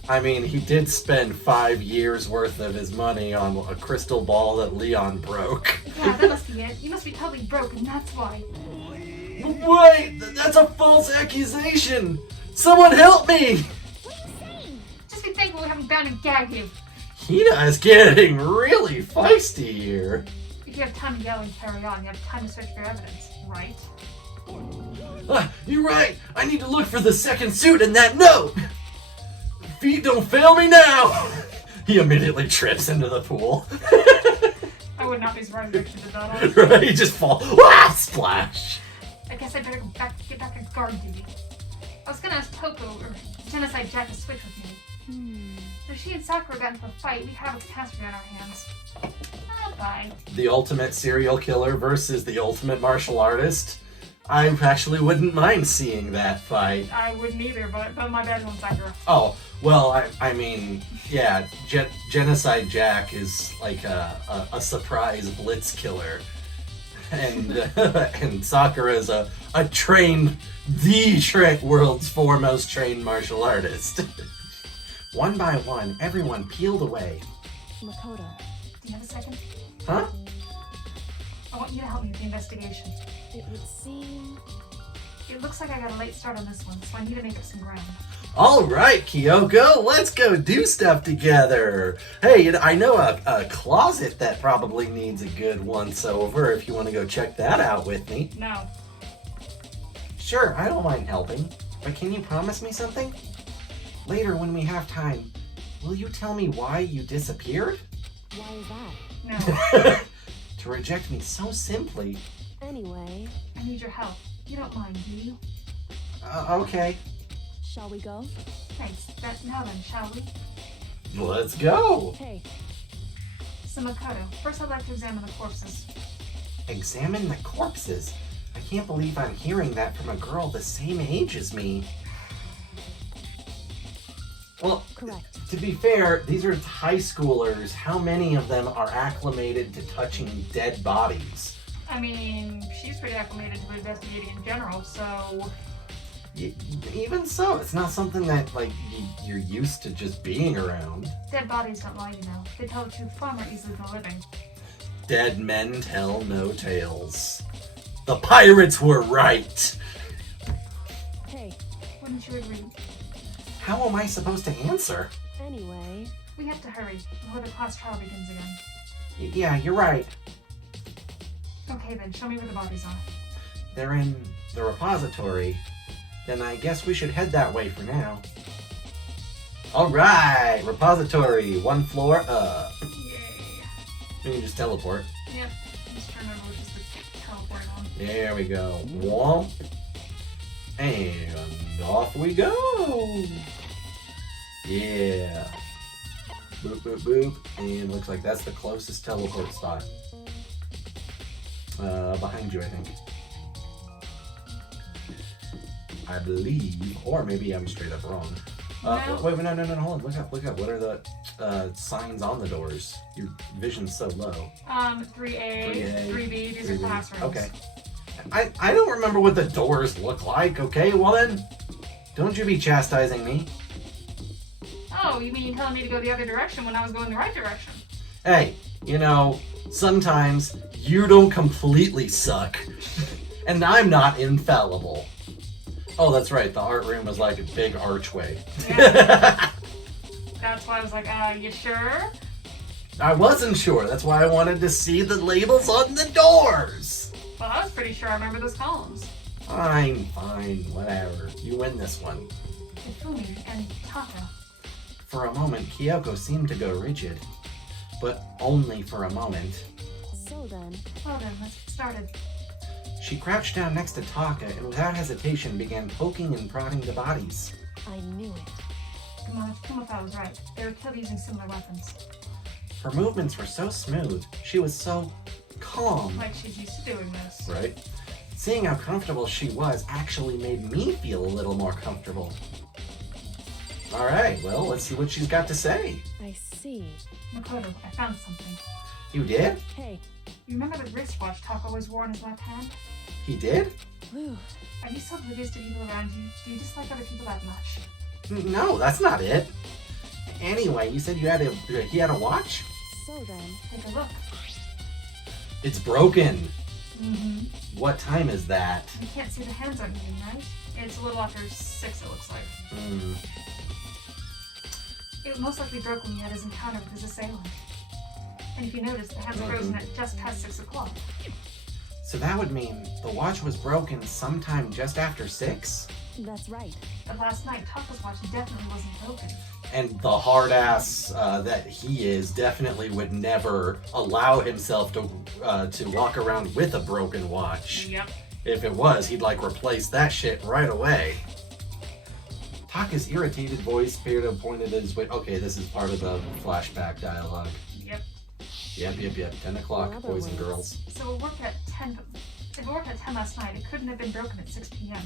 I mean, he did spend 5 years worth of his money on a crystal ball that Leon broke. Yeah, that must be it. You must be totally broke, and that's why. Wait, that's a false accusation. Someone help me. What are you saying? Just be thankful we haven't bound and gagged you. Hina is getting really feisty here. If you have time to yell and carry on, you have time to search for evidence, right? You're right. I need to look for the second suit in that note. Feet don't fail me now. He immediately trips into the pool. I would not be surprised if you did that, honestly. Right, he just falls. Ah, splash. I guess I better get back to guard duty. I was gonna ask Toko or Genocide Jack to switch with me. If she and Sakura got into a fight, we'd have a catastrophe on our hands. Bye. The ultimate serial killer versus the ultimate martial artist. I actually wouldn't mind seeing that fight. I wouldn't either, but my bad on Sakura. Oh, well, I mean, yeah, Genocide Jack is like a surprise blitz killer. And and Sakura is a world's foremost trained martial artist. One by one, everyone peeled away. Makoto. Do you have a second? Huh? I want you to help me with the investigation. It would seem... It looks like I got a late start on this one, so I need to make up some ground. All right, Kyoko, let's go do stuff together. Hey, I know a closet that probably needs a good once-over if you want to go check that out with me. No. Sure, I don't mind helping, but can you promise me something? Later, when we have time, will you tell me why you disappeared? Why is that? No. To reject me so simply. Anyway, I need your help. You don't mind, do you? Okay. shall we go? Thanks. Now then, shall we? Let's go. Hey, So Makoto, first I'd like to examine the corpses. Examine the corpses? I can't believe I'm hearing that from a girl the same age as me. Well, correct. to be fair, these are high schoolers. How many of them are acclimated to touching dead bodies? I mean, she's pretty acclimated to investigating in general, so... Even so, it's not something that, you're used to just being around. Dead bodies don't lie, you know. They tell the truth far more easily than the living. Dead men tell no tales. The pirates were right! Hey, Wouldn't you agree? How am I supposed to answer? anyway, We have to hurry before the class trial begins again. Yeah, you're right. Okay then, show me where the bodies are. They're in the repository. Then I guess we should head that way for now. Alright! Repository, 1 floor up. Yay. We can just teleport. Yep. I'm just trying to remember which is the teleport on. There we go. Womp. And off we go! Yeah. Boop, boop, boop. And looks like that's the closest teleport spot. Behind you, I think. I believe. Or maybe I'm straight up wrong. No. Wait, no, hold on. Look up. What are the signs on the doors? Your vision's so low. 3A, 3B, these are classrooms. Okay. I don't remember what the doors look like, okay, woman? Don't you be chastising me. Oh, you mean you're telling me to go the other direction when I was going the right direction? Hey, sometimes you don't completely suck. And I'm not infallible. Oh, that's right. The art room was like a big archway. Yeah. That's why I was like, you sure? I wasn't sure. That's why I wanted to see the labels on the doors. Well, I was pretty sure I remember those columns. Fine, whatever. You win this one. Hifumi and Taka. For a moment, Kyoko seemed to go rigid. But only for a moment. So then. Well then, let's get started. She crouched down next to Taka and without hesitation began poking and prodding the bodies. I knew it. Kumafa was right. They were killed using similar weapons. Her movements were so smooth. She was so calm. Like she's used to doing this. Right? Seeing how comfortable she was actually made me feel a little more comfortable. Alright, well, let's see what she's got to say. I see. Makoto, I found something. You did? Hey. You remember the wristwatch Taka always wore in his left hand? He did? Whew. Are you so oblivious to people around you? Do you dislike other people that much? No, that's not it. Anyway, you said he had a watch? So then. Take a look. It's broken. Mm-hmm. What time is that? You can't see the hands aren't moving, right? It's a little after 6, it looks like. It most likely broke when he had his encounter with his assailant. And if you notice, the hands are frozen at just past 6 o'clock. So that would mean the watch was broken sometime just after 6? That's right. But last night, Taka's watch definitely wasn't broken. And the hard ass that he is definitely would never allow himself to walk around with a broken watch. Yep. If it was, he'd like replace that shit right away. Taka's irritated voice appeared to have pointed his way. Okay, this is part of the flashback dialogue. Yep. 10 o'clock, boys and girls. So it worked at 10. If it worked at 10 last night, it couldn't have been broken at 6 p.m.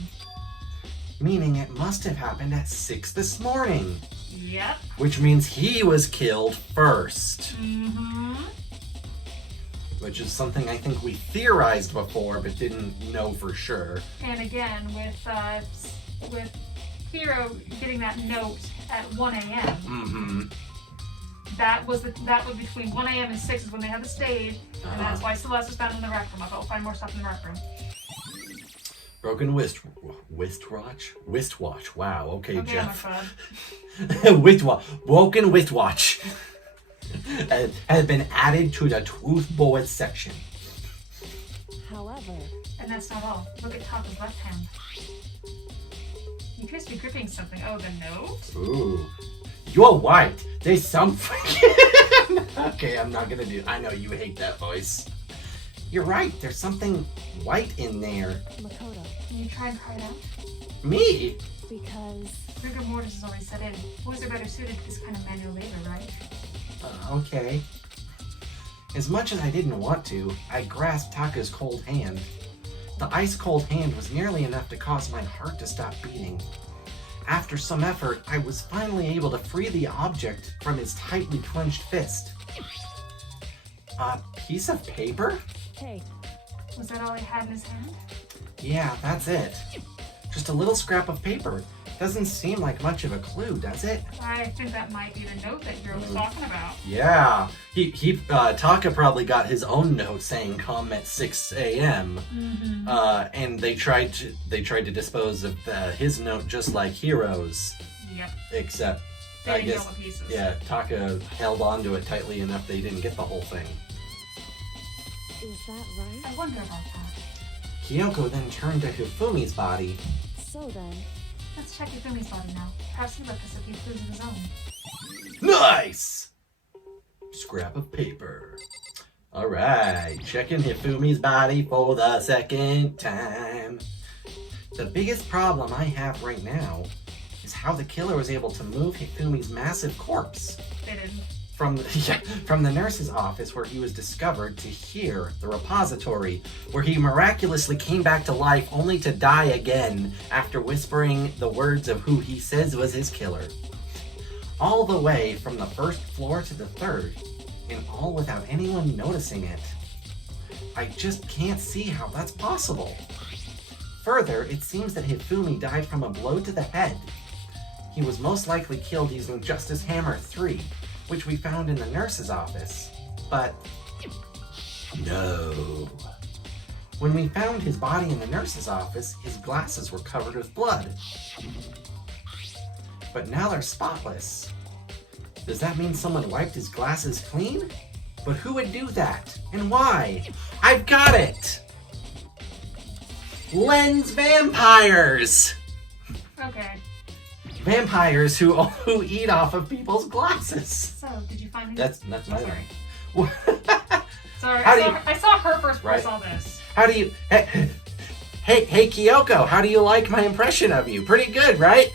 Meaning it must have happened at 6 this morning. Yep. Which means he was killed first. Mm-hmm. Which is something I think we theorized before, but didn't know for sure. And again, with Hiro getting that note at 1 a.m. Mm-hmm. That was between 1 a.m. and 6 is when they had the stage, and that's why Celeste was found in the rec room. I'll go find more stuff in the rec room. Broken wristwatch. Wow. Okay, Jeff. Broken wristwatch has been added to the truth board section. However. And that's not all. Look at Taka's left hand. He appears to be gripping something. Oh, the note? Ooh. You're right. There's something. Okay, I'm not gonna do. I know you hate that voice. You're right. There's something white in there. Makoto. Can you try and pry it out? Me? Because. Rigor mortis has already set in. Boys are better suited to this kind of manual labor, right? Okay. As much as I didn't want to, I grasped Taka's cold hand. The ice-cold hand was nearly enough to cause my heart to stop beating. After some effort, I was finally able to free the object from his tightly clenched fist. A piece of paper? Hey. Was that all he had in his hand? Yeah, that's it. Just a little scrap of paper. Doesn't seem like much of a clue, does it? I think that might be the note that Hiro was talking about. Yeah. Taka probably got his own note saying come at 6 a.m. Mm-hmm. And they tried to dispose of his note just like Hiro's. Yep. Except, They I didn't get guess, all the pieces. yeah, Taka held onto it tightly enough they didn't get the whole thing. Is that right? I wonder about that. Kyoko then turned to Hifumi's body. So then. Let's check Hifumi's body now. Perhaps he left us a few clues of his own. Nice! Scrap of paper. Alright, checking Hifumi's body for the second time. The biggest problem I have right now is how the killer was able to move Hifumi's massive corpse. They didn't. from the nurse's office where he was discovered to here, the repository, where he miraculously came back to life only to die again after whispering the words of who he says was his killer. All the way from the first floor to the third, and all without anyone noticing it. I just can't see how that's possible. Further, it seems that Hifumi died from a blow to the head. He was most likely killed using Justice Hammer 3, which we found in the nurse's office. But no. When we found his body in the nurse's office, his glasses were covered with blood. But now they're spotless. Does that mean someone wiped his glasses clean? But who would do that? And why? I've got it! Lens vampires! Okay. Vampires who eat off of people's glasses. So, did you find him? That's my Sorry. line. Sorry, How I saw her first before I Right. saw this. How do you... Hey, Kyoko, how do you like my impression of you? Pretty good, right?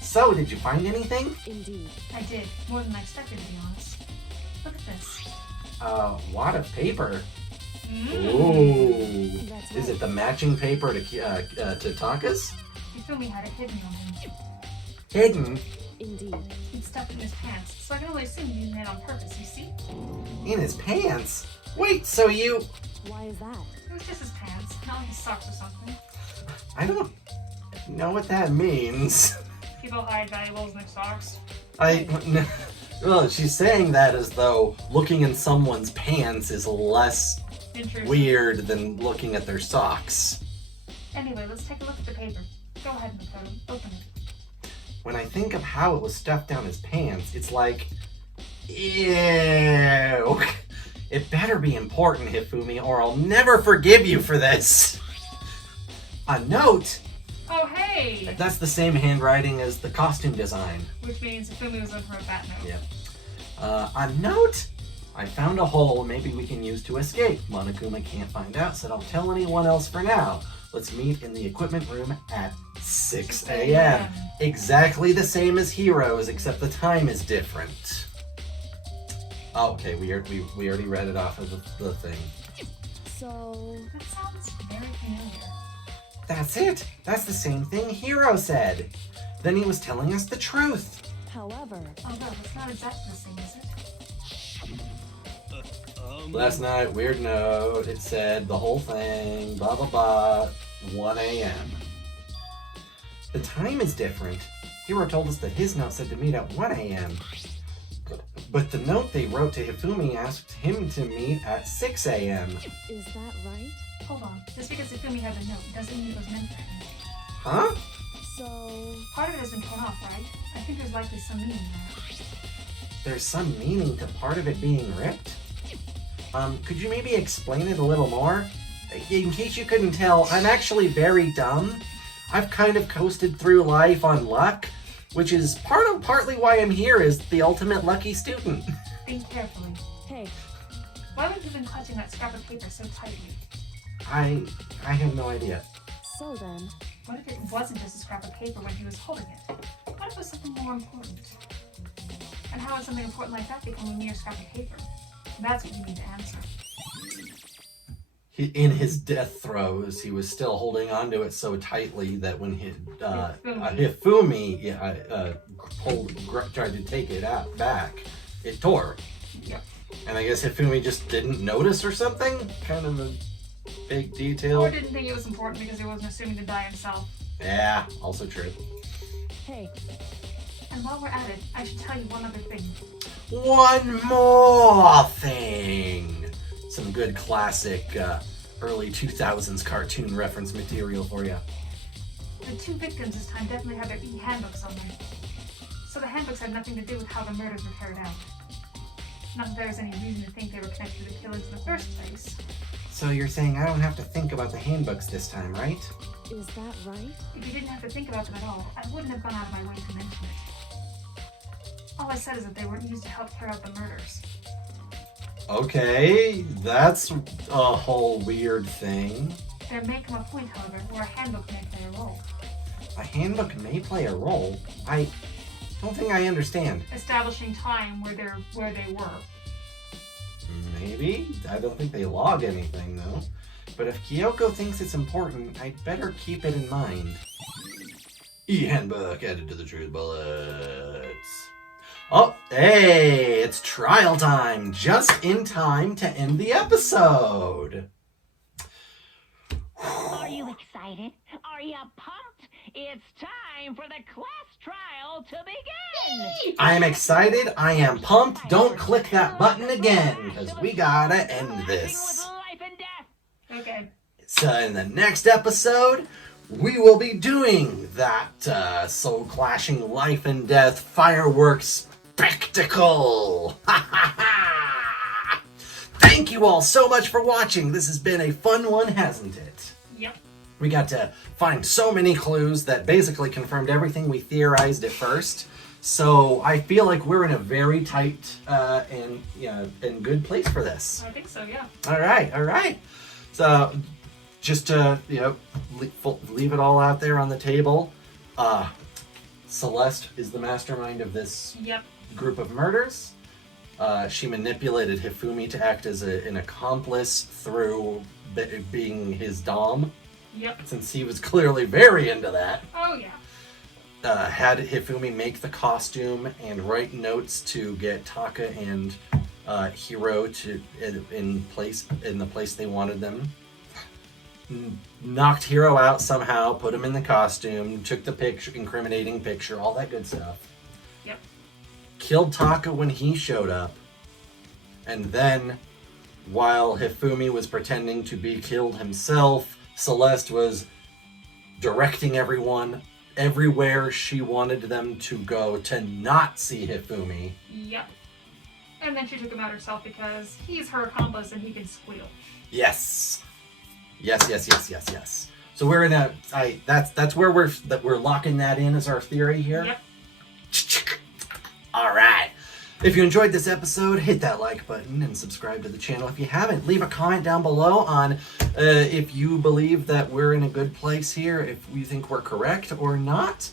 So, did you find anything? Indeed. I did. More than I expected, to be honest. Look at this. A wad of paper. Mm. Ooh. That's Is right. it the matching paper to Taka's? Hifumi had it hidden on him. Hidden Indeed. He'd stuffed it in his pants, so I can only assume he did it on purpose, you see? in his pants? Wait, so you... Why is that? It was just his pants, not like his socks or something. I don't know what that means. People hide valuables in their socks. Well, she's saying that as though looking in someone's pants is less Interesting. weird than looking at their socks. Anyway, let's take a look at the paper. Go ahead, Makoto. Open it. When I think of how it was stuffed down his pants, it's like, ew. It better be important, Hifumi, or I'll never forgive you for this. A note? Oh, hey! That's the same handwriting as the costume design. Which means Hifumi was looking for a bat note. Yep. A note? I found a hole maybe we can use to escape. Monokuma can't find out, so don't tell anyone else for now. Let's meet in the equipment room at 6 a.m. Exactly the same as Heroes, except the time is different. Oh, okay, we already read it off of the thing. So, That sounds very familiar. That's it. That's the same thing Hero said. Then he was telling us the truth. however, Although, it's not exactly the same, is it? Last night, weird note, it said the whole thing, blah blah blah, 1 a.m. The time is different. Hero told us that his note said to meet at 1 a.m. But the note they wrote to Hifumi asked him to meet at 6 a.m. is that right? Hold on. Just because Hifumi had the note doesn't mean it was meant for him. Huh? So, Part of it has been torn off, right? I think there's likely some meaning there. There's some meaning to part of it being ripped? Could you maybe explain it a little more? In case you couldn't tell, I'm actually very dumb. I've kind of coasted through life on luck, which is partly why I'm here as the ultimate lucky student. Think carefully. hey, Why would you have been clutching that scrap of paper so tightly? I have no idea. so then, What if it wasn't just a scrap of paper when he was holding it? What if it was something more important? And how would something important like that become a mere scrap of paper? That's what you need to answer. In his death throes, he was still holding onto it so tightly that when Hifumi tried to take it out back, it tore. Yep. And I guess Hifumi just didn't notice or something? Kind of a big detail. Or didn't think it was important because he wasn't assuming to die himself. Yeah, also true. hey, And while we're at it, I should tell you one other thing. One more thing. Some good classic early 2000s cartoon reference material for you. The two victims this time definitely had their handbooks on them. So the handbooks had nothing to do with how the murders were carried out. Not that there was any reason to think they were connected to the killings in the first place. So you're saying I don't have to think about the handbooks this time, right? is that right? If you didn't have to think about them at all, I wouldn't have gone out of my way to mention it. All I said is that they weren't used to help carry out the murders. Okay, that's a whole weird thing. There may come a point, however, where a handbook may play a role. A handbook may play a role. I don't think I understand. Establishing time where they were. Maybe. I don't think they log anything, though. But if Kyoko thinks it's important, I'd better keep it in mind. E-handbook added to the truth bullets. Oh, hey, it's trial time. Just in time to end the episode. Are you excited? Are you pumped? It's time for the class trial to begin! I am excited. I am pumped. Don't click that button again, because we gotta end this. Okay. So in the next episode, we will be doing that soul-clashing life and death fireworks spectacle. Ha ha ha! Thank you all so much for watching. This has been a fun one, hasn't it? Yep. We got to find so many clues that basically confirmed everything we theorized at first. So I feel like we're in a very tight and good place for this. I think so, yeah. All right. So just to leave it all out there on the table. Celeste is the mastermind of this group of murders. She manipulated Hifumi to act as an accomplice through being his dom. Yep. Since he was clearly very into that. Oh, yeah. Had Hifumi make the costume and write notes to get Taka and Hiro to in the place they wanted them. Knocked Hiro out somehow, put him in the costume, took the picture, incriminating picture, all that good stuff. Yep. Killed Taka when he showed up, and then, while Hifumi was pretending to be killed himself, Celeste was directing everyone everywhere she wanted them to go to not see Hifumi. Yep. And then she took him out herself because he's her accomplice and he can squeal. Yes. So we're in that's where we're locking that in as our theory here. Yep. All right. If you enjoyed this episode, hit that like button and subscribe to the channel. If you haven't, leave a comment down below on if you believe that we're in a good place here, if you think we're correct or not.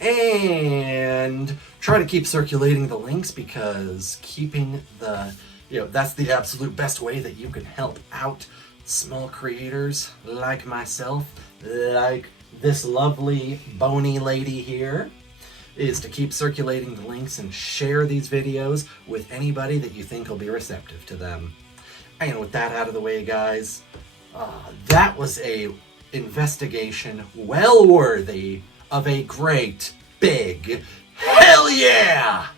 And try to keep circulating the links, because keeping that's the absolute best way that you can help out small creators like myself, like this lovely bony lady here, is to keep circulating the links and share these videos with anybody that you think will be receptive to them. And with that out of the way, guys, that was a investigation well worthy of a great big hell yeah!